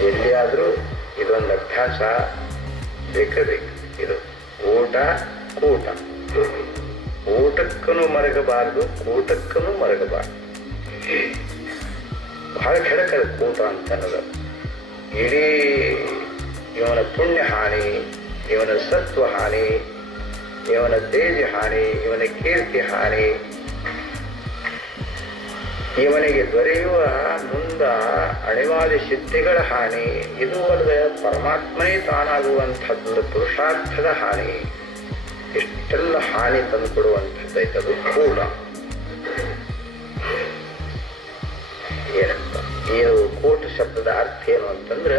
ಎಲ್ಲಿಯಾದ್ರೂ ಇದೊಂದು ಅಭ್ಯಾಸ ಬೇಕಬೇಕು. ಇದು ಊಟ ಕೂಟ, ಊಟಕ್ಕೂ ಮರಗಬಾರದು, ಕೂಟಕ್ಕೂ ಮರಗಬಾರದು. ಬಹಳ ಕೆಡಕದ ಕೂಟ ಅಂತ ಅನ್ನೋದು. ಇಡೀ ಇವನ ಪುಣ್ಯ ಹಾನಿ, ಇವನ ಸತ್ವ ಹಾನಿ, ಇವನ ತೇಜ ಹಾನಿ, ಇವನ ಕೀರ್ತಿ ಹಾನಿ, ಇವನಿಗೆ ದೊರೆಯುವ ಮುಂದ ಅಣಿವಾದಿ ಸಿದ್ಧಿಗಳ ಹಾನಿ. ಇದು ಅಲ್ಲದೆ ಪರಮಾತ್ಮನೇ ತಾನಾಗುವಂಥದ್ದು ಪುರುಷಾರ್ಥದ ಹಾನಿ. ಇಷ್ಟೆಲ್ಲ ಹಾನಿ ತಂದುಕೊಡುವಂಥದ್ದೈತದು ಕೂಡ. ಏನಂತ ಇದು ಕೂಟ ಶಬ್ದದ ಅರ್ಥ ಏನು ಅಂತಂದ್ರೆ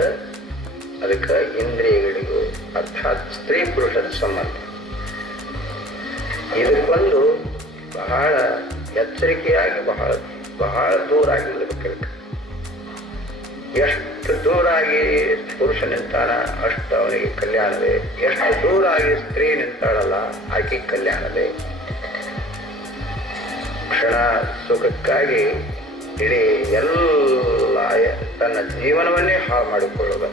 ಅದಕ್ಕೆ ಇಂದ್ರಿಯಗಳಿಗೂ ಅರ್ಥಾತ್ ಸ್ತ್ರೀ ಪುರುಷದ ಸಂಬಂಧ. ಇದಕ್ಕೊಂದು ಬಹಳ ಎಚ್ಚರಿಕೆಯಾಗಿ ಬಹಳ ದೂರ ಆಗಿರ್ಬೇಕು. ಎಷ್ಟು ದೂರಾಗಿ ಪುರುಷ ನಿಂತಾನ ಅಷ್ಟು ಅವನಿಗೆ ಕಲ್ಯಾಣವೇ, ಎಷ್ಟು ದೂರಾಗಿ ಸ್ತ್ರೀ ನಿಂತಾಳಲ್ಲ ಆಕೆ ಕಲ್ಯಾಣವೇ. ಕ್ಷಣ ಸುಖಕ್ಕಾಗಿ ಇಡೀ ಎಲ್ಲ ತನ್ನ ಜೀವನವನ್ನೇ ಹಾಳು ಮಾಡಿಕೊಳ್ಳುವುದು.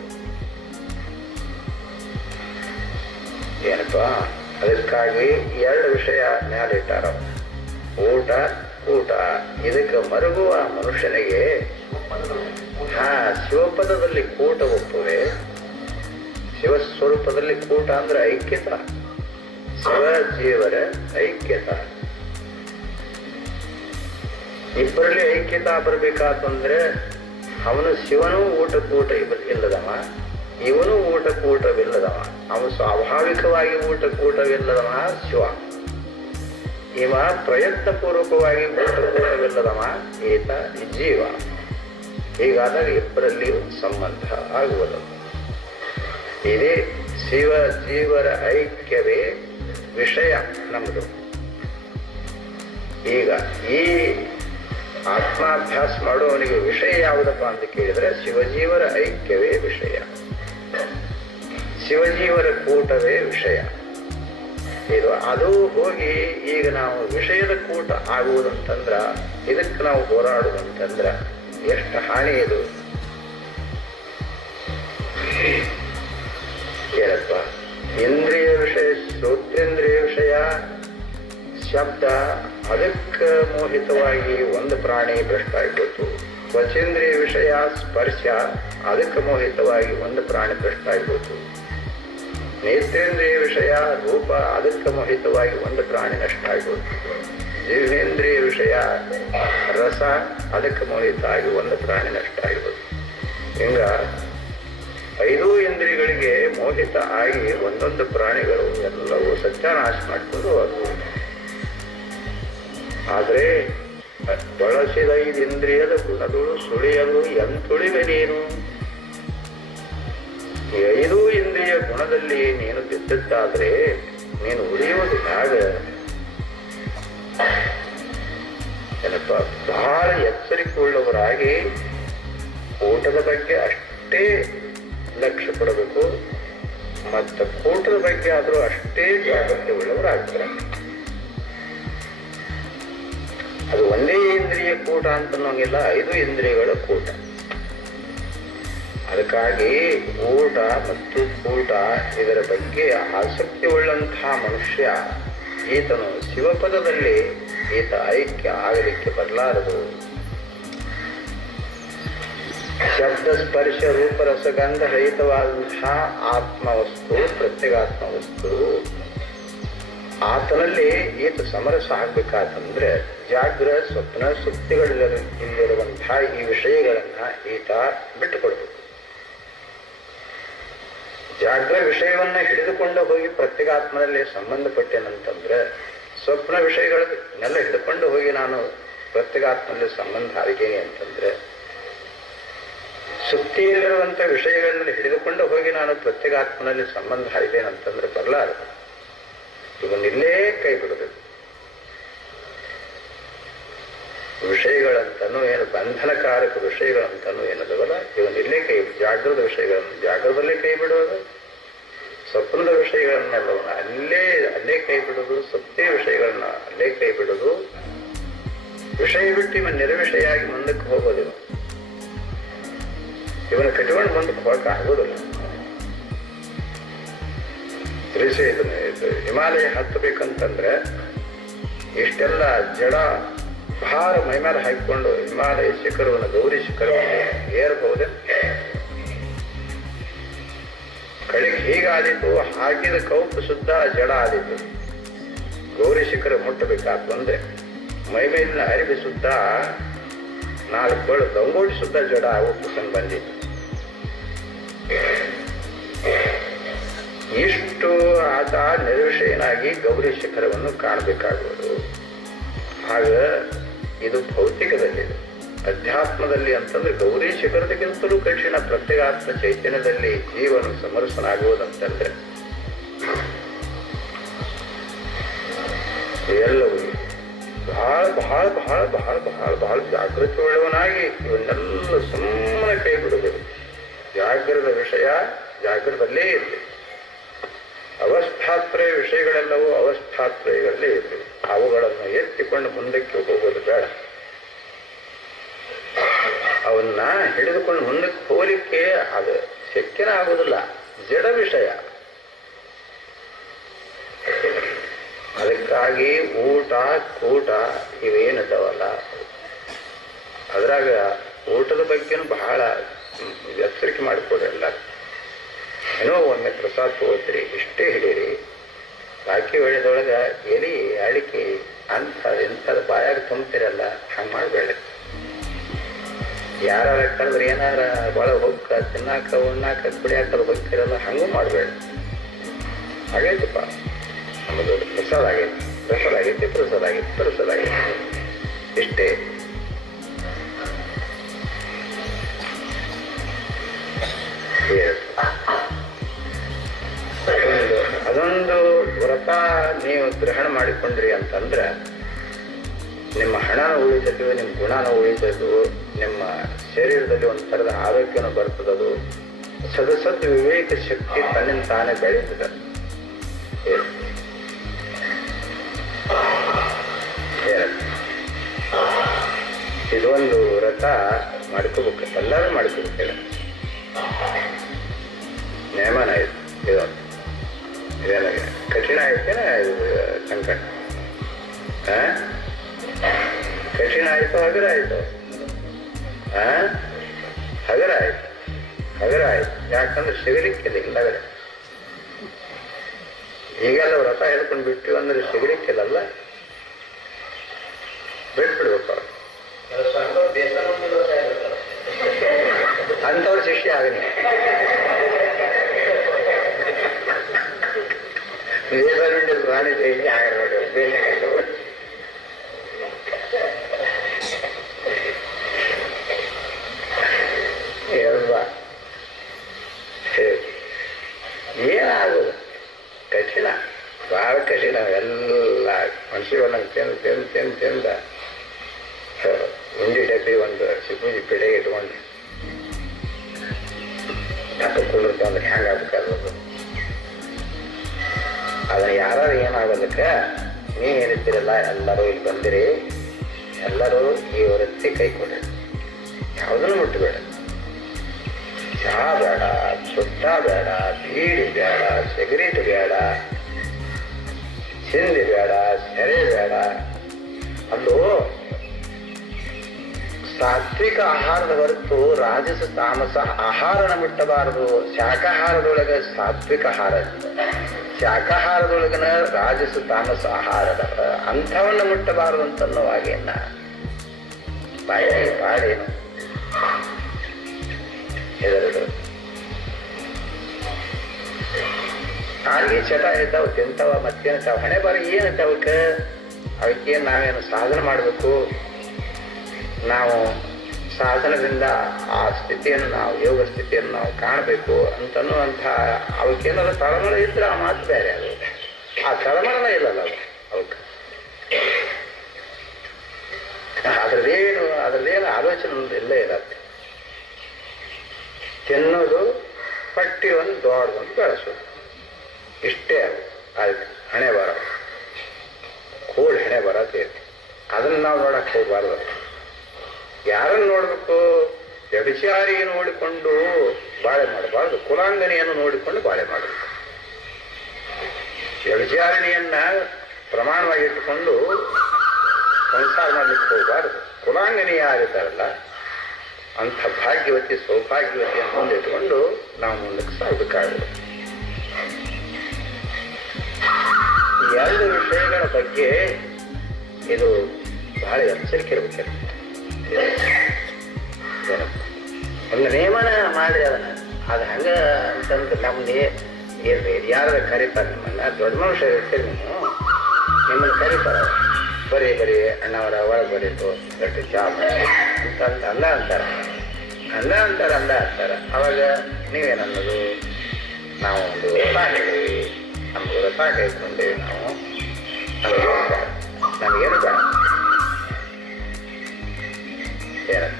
ಏನಪ್ಪ, ಅದಕ್ಕಾಗಿ 2 ವಿಷಯ ಮ್ಯಾಲಿಟ್ಟಾರ. ಊಟ ಊಟ. ಇದಕ್ಕೆ ಮರುಗುವ ಮನುಷ್ಯನಿಗೆ ಶಿವಪದದಲ್ಲಿ ಕೂಟ ಒಪ್ಪುವೆ. ಶಿವಸ್ವರೂಪದಲ್ಲಿ ಕೂಟ ಅಂದ್ರೆ ಐಕ್ಯತ, ಶಿವ ಜೀವರ ಐಕ್ಯತ. ಇಬ್ಬರಲ್ಲಿ ಐಕ್ಯತ ಬರಬೇಕಾತಂದ್ರೆ ಅವನು ಶಿವನೂ ಊಟಕೂಟ ಇಲ್ಲದವ, ಇವನು ಊಟಕೂಟವಿಲ್ಲದವ. ಅವನು ಸ್ವಾಭಾವಿಕವಾಗಿ ಊಟಕೂಟವಿಲ್ಲದವ ಶಿವ. ಇವ ಪ್ರಯತ್ನ ಪೂರ್ವಕವಾಗಿ ಊಟಕೂಟವಿಲ್ಲದವ ಈತ ಜೀವ. ಹೀಗಾದಾಗ ಇಬ್ಬರಲ್ಲಿ ಸಂಬಂಧ ಆಗುವುದು. ಇದೇ ಶಿವ ಜೀವರ ಐಕ್ಯವೇ ವಿಷಯ ನಮ್ಮದು. ಈಗ ಈ ಆತ್ಮಾಭ್ಯಾಸ ಮಾಡುವವನಿಗೆ ವಿಷಯ ಯಾವುದಪ್ಪ ಅಂತ ಕೇಳಿದ್ರೆ ಶಿವಜೀವರ ಐಕ್ಯವೇ ವಿಷಯ, ಶಿವಜೀವರ ಕೂಟವೇ ವಿಷಯ. ಇದು ಅದು ಹೋಗಿ ಈಗ ನಾವು ವಿಷಯದ ಕೂಟ ಆಗುವುದಂತಂದ್ರ ಇದಕ್ಕೆ ನಾವು ಹೋರಾಡುವಂತಂದ್ರ ಎಷ್ಟು ಹಾನಿ ಇದು. ಏನಪ್ಪ, ಇಂದ್ರಿಯ ವಿಷಯ, ಶ್ರೋತ್ರೇಂದ್ರಿಯ ವಿಷಯ ಶಬ್ದ, ಅದಕ್ಕೆ ಮೋಹಿತವಾಗಿ ಒಂದು ಪ್ರಾಣಿ ಭ್ರಷ್ಟ ಆಗ್ಬೋದು. ತ್ವಚೇಂದ್ರಿಯ ವಿಷಯ ಸ್ಪರ್ಶ, ಅದಕ್ಕೆ ಮೋಹಿತವಾಗಿ ಒಂದು ಪ್ರಾಣಿ ಭ್ರಷ್ಟ ಆಗ್ಬೋದು. ನೇತ್ರೇಂದ್ರಿಯ ವಿಷಯ ರೂಪ, ಅದಕ್ಕೆ ಮೋಹಿತವಾಗಿ ಒಂದು ಪ್ರಾಣಿ ನಷ್ಟ ಆಗ್ಬೋದು. ಜೀವೇಂದ್ರಿಯ ವಿಷಯ ರಸ, ಅದಕ್ಕೆ ಮೋಹಿತ ಆಗಿ ಒಂದು ಪ್ರಾಣಿ ನಷ್ಟ ಆಗ್ಬೋದು. ಹಿಂಗ 5 ಇಂದ್ರಿಯಗಳಿಗೆ ಮೋಹಿತ ಆಗಿ ಒಂದೊಂದು ಪ್ರಾಣಿಗಳು ಎಲ್ಲವೂ ಸತ್ಯಾನಾಶ ಮಾಡಿಕೊಂಡು ಹೋದವು. ಆದರೆ ಬಳಸಿದ 5 ಇಂದ್ರಿಯದ ಗುಣಗಳು ಸುಳಿಯಲು ಎಂತುಳಿವೆ ನೀನು. ಈ 5 ಇಂದ್ರಿಯ ಗುಣದಲ್ಲಿ ನೀನು ಬಿದ್ದದ್ದಾದ್ರೆ ನೀನು ಉಳಿಯುವುದು ಹೇಗೆ? ಏನಪ್ಪ, ಬಹಳ ಎಚ್ಚರಿಕೆ ಉಳ್ಳವರಾಗಿ ಊಟದ ಬಗ್ಗೆ ಅಷ್ಟೇ ಲಕ್ಷ್ಯ ಕೊಡಬೇಕು, ಮತ್ತು ಕೂಟದ ಬಗ್ಗೆ ಆದರೂ ಅಷ್ಟೇ ಜಾಗೃತಿ ಉಳ್ಳವರಾಗ್ತಾರೆ. ಅದು ಒಂದೇ ಇಂದ್ರಿಯ ಕೂಟ ಅಂತ ಅನ್ನೋಂಗಿಲ್ಲ, 5 ಇಂದ್ರಿಯಗಳ ಕೂಟ. ಅದಕ್ಕಾಗಿ ಊಟ ಮತ್ತು ಕೂಟ ಇದರ ಬಗ್ಗೆ ಆಸಕ್ತಿ ಉಳ್ಳಂತಹ ಮನುಷ್ಯ ಈತನು ಶಿವಪದದಲ್ಲಿ ಈತ ಐಕ್ಯ ಆಗಲಿಕ್ಕೆ ಬರಲಾರದು. ಶಬ್ದ ಸ್ಪರ್ಶ ರೂಪರಸಗಂಧ ರಹಿತವಾದಂತಹ ಆತ್ಮವಸ್ತು, ಪ್ರತ್ಯೇಗಾತ್ಮವಸ್ತು, ಆತನಲ್ಲಿ ಈತ ಸಮರಸ ಆಗ್ಬೇಕಾತಂದ್ರೆ ಜಾಗ್ರ ಸ್ವಪ್ನ ಸುಪ್ತಿಗಳಲ್ಲಿರುವಂತಹ ಈ ವಿಷಯಗಳನ್ನ ಈತ ಬಿಟ್ಟುಕೊಡ್ಬೇಕು. ಜಾಗ್ರ ವಿಷಯವನ್ನ ಹಿಡಿದುಕೊಂಡು ಹೋಗಿ ಪ್ರತ್ಯೇಗಾತ್ಮದಲ್ಲಿ ಸಂಬಂಧಪಟ್ಟೇನಂತಂದ್ರೆ, ಸ್ವಪ್ನ ವಿಷಯಗಳನ್ನೆಲ್ಲ ಹಿಡ್ಕೊಂಡು ಹೋಗಿ ನಾನು ಪ್ರತ್ಯೇಗಾತ್ಮದಲ್ಲಿ ಸಂಬಂಧ ಆಗಿದ್ದೀನಿ ಅಂತಂದ್ರೆ, ಸುಪ್ತಿಯಲ್ಲಿರುವಂತ ವಿಷಯಗಳನ್ನೆಲ್ಲ ಹಿಡಿದುಕೊಂಡು ಹೋಗಿ ನಾನು ಪ್ರತ್ಯೇಗಾತ್ಮನಲ್ಲಿ ಸಂಬಂಧ ಆಗಿದ್ದೇನಂತಂದ್ರೆ ಬರಲಾರದು. ಇವನ್ನಿಲ್ಲೇ ಕೈ ಬಿಡಬೇಕು. ವಿಷಯಗಳಂತನೂ ಏನು ಬಂಧನಕಾರಕ ವಿಷಯಗಳಂತನೂ ಏನದವಲ್ಲ, ಇವನ್ನಿಲ್ಲೇ ಕೈ, ಜಾಗೃತ ವಿಷಯಗಳನ್ನು ಜಾಗೃತದಲ್ಲೇ ಕೈ ಬಿಡೋದು, ಸ್ವಪ್ನದ ವಿಷಯಗಳನ್ನೆಲ್ಲವನ್ನ ಅಲ್ಲೇ ಕೈ ಬಿಡೋದು, ಸತ್ಯ ವಿಷಯಗಳನ್ನ ಅಲ್ಲೇ ಕೈ ಬಿಡೋದು. ವಿಷಯ ಬಿಟ್ಟು ಇವನ್ ನಿರ್ವಿಷಯಾಗಿ ಮುಂದಕ್ಕೆ ಹೋಗೋದಿಲ್ಲ. ಇವನ ಕಟ್ಕೊಂಡು ಮುಂದಕ್ಕೆ ಹೋಗಕ್ಕೆ ಆಗೋದಿಲ್ಲ. ಹಿಮಾಲಯ ಹತ್ತಬೇಕಂತಂದ್ರೆ ಇಷ್ಟೆಲ್ಲ ಜಡ ಭಾರ ಮೈಮೇಲೆ ಹಾಕಿಕೊಂಡು ಹಿಮಾಲಯ ಶಿಖರವನ್ನು, ಗೌರಿ ಶಿಖರವನ್ನು ಏರಬಹುದೇ? ಕಡೆಗೆ ಹೀಗಾದಿತ್ತು, ಹಾಕಿದ ಕೌಪು ಸುದ್ದ ಜಡ ಆದಿತ್ತು. ಗೌರಿ ಶಿಖರ ಮುಟ್ಟಬೇಕಾತು ಅಂದ್ರೆ ಮೈಮೇಲಿನ ಅರಿವಿ ಸುದ್ದ 4 ಬಳು ಗಂಗೋಡಿ ಸುದ್ದ ಜಡ ಆಗೋ ಪ್ರಸಂಗ ಬಂದಿತ್ತು. ಇಷ್ಟು ಆತ ನಿರ್ವಿಷಯನಾಗಿ ಗೌರಿ ಶಿಖರವನ್ನು ಕಾಣಬೇಕಾಗುವುದು. ಆಗ ಇದು ಭೌತಿಕದಲ್ಲಿದೆ. ಅಧ್ಯಾತ್ಮದಲ್ಲಿ ಅಂತಂದ್ರೆ ಗೌರಿ ಶಿಖರದಕ್ಕಿಂತಲೂ ಕಠಿಣ ಪ್ರತ್ಯೇಗಾತ್ಮ ಚೈತನ್ಯದಲ್ಲಿ ಜೀವನ ಸಮರಸನಾಗುವುದಂತಂದ್ರೆ ಎಲ್ಲವೂ ಬಹಳ ಬಹಳ ಬಹಳ ಬಹಳ ಬಹಳ ಬಹಳ ಜಾಗೃತಿ ಉಳ್ಳವನಾಗಿ ಇವನ್ನೆಲ್ಲ ಸುಮ್ಮನೆ ಕೈ ಬಿಡಬೇಕು. ಜಾಗೃತ ವಿಷಯ ಜಾಗೃತಲ್ಲೇ ಇರಲಿ. ಅವಸ್ಥಾತ್ರಯ ವಿಷಯಗಳೆಲ್ಲವೂ ಅವಸ್ಥಾತ್ರಯಗಳಲ್ಲೇ ಇರಲಿ. ಅವುಗಳನ್ನು ಎತ್ತಿಕೊಂಡು ಮುಂದಕ್ಕೆ ಹೋಗೋದು ಬೇಡ. ಅವನ್ನ ಹಿಡಿದುಕೊಂಡು ಮುಂದಕ್ಕೆ ಹೋಗಲಿಕ್ಕೆ ಅದು ಶಕ್ಯನ ಆಗುವುದಿಲ್ಲ. ಜಡ ವಿಷಯ ಅದಕ್ಕಾಗಿ ಊಟ ಕೂಟ ಇವೇನಿದ್ದಾವಲ್ಲ, ಅದ್ರಾಗ ಊಟದ ಬಗ್ಗೆನೂ ಬಹಳ ಎಚ್ಚರಿಕೆ ಮಾಡಿಕೊಡ್ರಿ. ಎಲ್ಲ ಏನೋ ಒಮ್ಮೆ ಪ್ರಸಾದ ತಗೋತೀರಿ, ಇಷ್ಟೇ ಹಿಡೀರಿ. ಬಾಕಿ ವೇಳೆದೊಳಗೆ ಎಲಿ ಅಡಿಕೆ ಇಂಥದ್ದು ಬಾಯಾಗ ತುಂಬ್ತಿರಲ್ಲ, ಹಂಗೆ ಮಾಡಬೇಡ. ಯಾರ ಕರೆದ್ರೆ ಏನಾರ ಒಳಗೆ ಹೋಗ್ಕ ತಿನ್ನಾಕ ಉಣ್ಣಾಕ ಕುಡಿಯಾಕದು ಹೋಗ್ತಿರಲ್ಲ, ಹಂಗೂ ಮಾಡಬೇಡ. ಆಗೈತಪ್ಪ, ನಮ್ಮದು ಪ್ರಸಾದ ಆಗೈತಿ, ಪ್ರಸಾದ ಆಗೈತಿ, ಪ್ರಸಾದ ಆಗೈತಿ, ಪ್ರಸಾದ ಆಗೈತಿ, ಇಷ್ಟೇ. ಅದೊಂದು ವ್ರತ ನೀವು ಗ್ರಹಣ ಮಾಡಿಕೊಂಡ್ರಿ ಅಂತಂದ್ರೆ ನಿಮ್ಮ ಹಣನ ಉಳಿತದ್ದು, ನಿಮ್ಮ ಗುಣನ ಉಳಿತದ್ದು, ನಿಮ್ಮ ಶರೀರದಲ್ಲಿ ಒಂದು ಥರದ ಆರೋಗ್ಯನ ಬರ್ತದದು, ಸದಸತ್ ವಿವೇಕ ಶಕ್ತಿ ತನ್ನಿಂದ ತಾನೇ ಬೆಳೀತದೆ. ಇದೊಂದು ವ್ರತ ಮಾಡ್ಕೋಬೇಕು, ಎಲ್ಲರೂ ಮಾಡ್ಕೋಬೇಕು. ನೇಮನ ಆಯ್ತು, ಇದೊಂದು ಇದೇನಾಗ ಕಠಿಣ ಆಯ್ತೇನ ಇದು ಸಂಕಟ? ಕಠಿಣ ಆಯ್ತು, ಹಗರ ಆಯ್ತು, ಹಗರ ಆಯ್ತು, ಹಗರ ಆಯ್ತು. ಯಾಕಂದ್ರೆ ಸಿಗಲಿಕ್ಕಿಲ್ಲ ಹಿಂದಗಡೆ. ಈಗೆಲ್ಲ ವ್ರತ ಹೇಳ್ಕೊಂಡು ಬಿಟ್ಟು ಅಂದ್ರೆ ಸಿಗಲಿಕ್ಕಿಲ್ಲಲ್ಲ, ಬಿಟ್ಬಿಡ್ಬೇಕು. ಅಂಥವ್ರ ಶಿಷ್ಯ ಆಗಲಿ. ರಾಣಿ ದೇವಿ ಆಗ ನೋಡಿ, ಬೇರೆ ಏನಾಗೋದು ಕಠಿಣ, ಬಹಳ ಕಠಿಣ. ಎಲ್ಲ ಮನುಷ್ಯರನ್ನ ತಿಂದ ಉಂಡಿ ಡಬ್ಬಿ ಒಂದು ಸಿಪ್ಪಿ ಪಿಡೆಗೆ ಇಟ್ಕೊಂಡು ಕುಳಿರ್ತ ಅಂದ್ರೆ ಹೆಂಗಾಗಬೇಕಾಗೋದು. ಅದನ್ನ ಯಾರು ಏನಾಗೋದಕ್ಕೆ ನೀವೇನಿರ್ತೀರಲ್ಲ, ಎಲ್ಲರೂ ಇಲ್ಲಿ ಬಂದಿರಿ, ಎಲ್ಲರೂ ಈ ವೃತ್ತಿ ಕೈ ಕೊಡ್ರಿ, ಯಾವುದನ್ನು ಮುಟ್ಟಬೇಡ. ಚಹಾ ಬೇಡ, ಸುಟ್ಟ ಬೇಡ, ಬೀಡಿ ಬೇಡ, ಸಿಗರೇಟ್ ಬೇಡ, ಚಿಂದಿ ಬೇಡ, ಸೆರೆ ಬೇಡ. ಅಲ್ಲೂ ಸಾತ್ವಿಕ ಆಹಾರದ ಹೊರತು ರಾಜಸ ತಾಮಸ ಆಹಾರನ ಮುಟ್ಟಬಾರದು. ಶಾಕಾಹಾರದೊಳಗೆ ಸಾತ್ವಿಕ ಆಹಾರ, ಶಾಕಾಹಾರದೊಳಗನ ರಾಜಸ ತಾಮಸ ಆಹಾರದ ಅಂಥವನ್ನ ಮುಟ್ಟಬಾರದು ಅಂತನ್ನುವಾಗೇನ ಬಾಡೇನು ಹೆದರದು. ಹಾಗೆ ಚಟ ಇರ್ತಾವ, ತಿಂತಾವ, ಮತ್ತೇನಿರ್ತಾವ, ಹಣೆ ಬಾರಿ ಏನಿರ್ತಾವಕ್ಕೆ. ಅವಕ್ಕೇನು ನಾವೇನು ಸಾಧನೆ ಮಾಡಬೇಕು, ನಾವು ಸಾಧನದಿಂದ ಆ ಸ್ಥಿತಿಯನ್ನು ನಾವು ಯೋಗ ಸ್ಥಿತಿಯನ್ನು ನಾವು ಕಾಣಬೇಕು ಅಂತನ್ನುವಂಥ ಅವಕ್ಕೇನಾದ್ರು ತಳಮಳ ಇದ್ರೆ ಆ ಮಾತು ಬೇರೆ. ಅದು ಆ ತಳಮಳನ ಇಲ್ಲಲ್ಲ ಅದು ಅವಕ್ಕೆ. ಅದ್ರದ್ದೇನು ಆಲೋಚನೆ ಇಲ್ಲೇ ಇರತ್ತೆ. ತಿನ್ನೋದು, ಪಟ್ಟಿ ಒಂದು ದೊಡ್ಡದೊಂದು ಬೆಳೆಸೋದು, ಇಷ್ಟೇ. ಅದು ಅದಕ್ಕೆ ಹಣೆ ಬರ ಕೂಡ್ ಹಣೆ ಬರತ್ತೈತಿ. ಅದನ್ನು ನಾವು ನೋಡಕ್ಕೆ ಹೋಗ್ಬಾರ್ದು. ಯಾರನ್ನು ನೋಡ್ಬೇಕು? ವ್ಯಭಿಚಾರಿ ನೋಡಿಕೊಂಡು ಬಾಳೆ ಮಾಡಬಾರ್ದು, ಕುಲಾಂಗನಿಯನ್ನು ನೋಡಿಕೊಂಡು ಬಾಳೆ ಮಾಡಬೇಕು. ವ್ಯಭಿಚಾರಿಣಿಯನ್ನ ಪ್ರಮಾಣವಾಗಿ ಇಟ್ಟುಕೊಂಡು ಸಂಸಾರ ಮಾಡ್ಲಿಕ್ಕೆ ಹೋಗಬಾರ್ದು. ಕುಲಾಂಗನಿ ಯಾರಿದ್ದಾರಲ್ಲ ಅಂಥ ಭಾಗ್ಯವತಿ ಸೌಭಾಗ್ಯವತಿಯನ್ನು ಮುಂದಿಟ್ಟುಕೊಂಡು ನಾವು ಮುಂದಕ್ಕೆ ಸಾಗಬೇಕಾಗುತ್ತೆ. ಎರಡು ವಿಷಯಗಳ ಬಗ್ಗೆ ಇದು ಬಹಳ ಎಚ್ಚರಿಕೆ ಇರಬೇಕು. ಒಂದು ನೇಮನ ಮಾಡಿರಿ ಅದನ್ನ. ಅದು ಹಂಗ ಅಂತಂದ್ರೆ ನಮ್ದು ಯಾರ ಕರೀತಾರೆ ನಿಮ್ಮನ್ನ, ದೊಡ್ಡ ಮನುಷ್ಯ ಇರ್ತೀರಿ ನೀವು, ನಿಮ್ಮನ್ನು ಕರೀತಾರ, ಬರೀ ಅಣ್ಣವರ ಒಳಗೆ ಬರೀತು ಗಟ್ಟಿ ಚಾ ಅಂತ ಅಂದ ಅಂತಾರೆ. ಅವಾಗ ನೀವೇನನ್ನೋದು, ನಾವು ಒಂದು ವ್ರತ ಹೇಳಿವಿ, ನಮ್ಗೆ ವ್ರತ ಕೈಕೊಂಡೇವಿ, ನಾವು ನಮಗೇನು ಬೇಡ ಏನಂತ.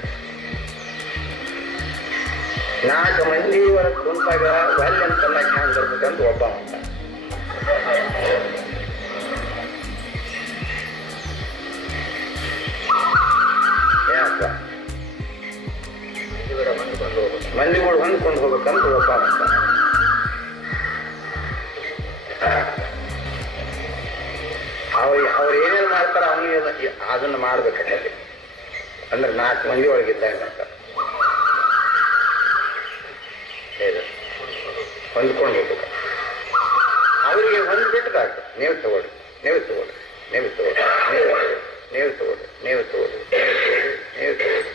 4 ಮಂದಿ ಒಳಗೆ ಕುಂತಾಗ ಒಳ್ಳೆ ಅಂತನ್ನ ಹ್ಯಾಂಗ್ ಬರ್ಬೇಕಂತ ಒಬ್ಬ ಅಂತ. ಏನಪ್ಪ ಮಂದಿಗಳು ಹೊಂದ್ಕೊಂಡು ಹೋಗ್ಬೇಕಂತ ಒಬ್ಬ ಅಂತ. ಅವ ಕೆಲಸವನ್ನು ಮಾಡಬೇಕಾಗತ್ತೆ. ಅಂದ್ರೆ 4 ಮಂದಿ ಒಳಗಿದ್ದಾಗ ಅಂತ ಹೊಂದ್ಕೊಂಡು ಹೋಗ್ಬೇಕು. ಅವರಿಗೆ ಹೊಂದ್ ಬಿಟ್ಟದಾಗ ನೀವು ತಗೊಳ್ಳಿ, ನೀವು ತಗೊಳ್ಳಿ, ನೀವು ತಗೊಳ್ಳಿ, ನೀವು ತಗೊಳ್ಳಿ, ನೀವು ತಗೊಳ್ಳಿ, ನೀವು ತಗೊಳ್ಳಿ, ನೀವು ತಗೊಳ್ಳಿ.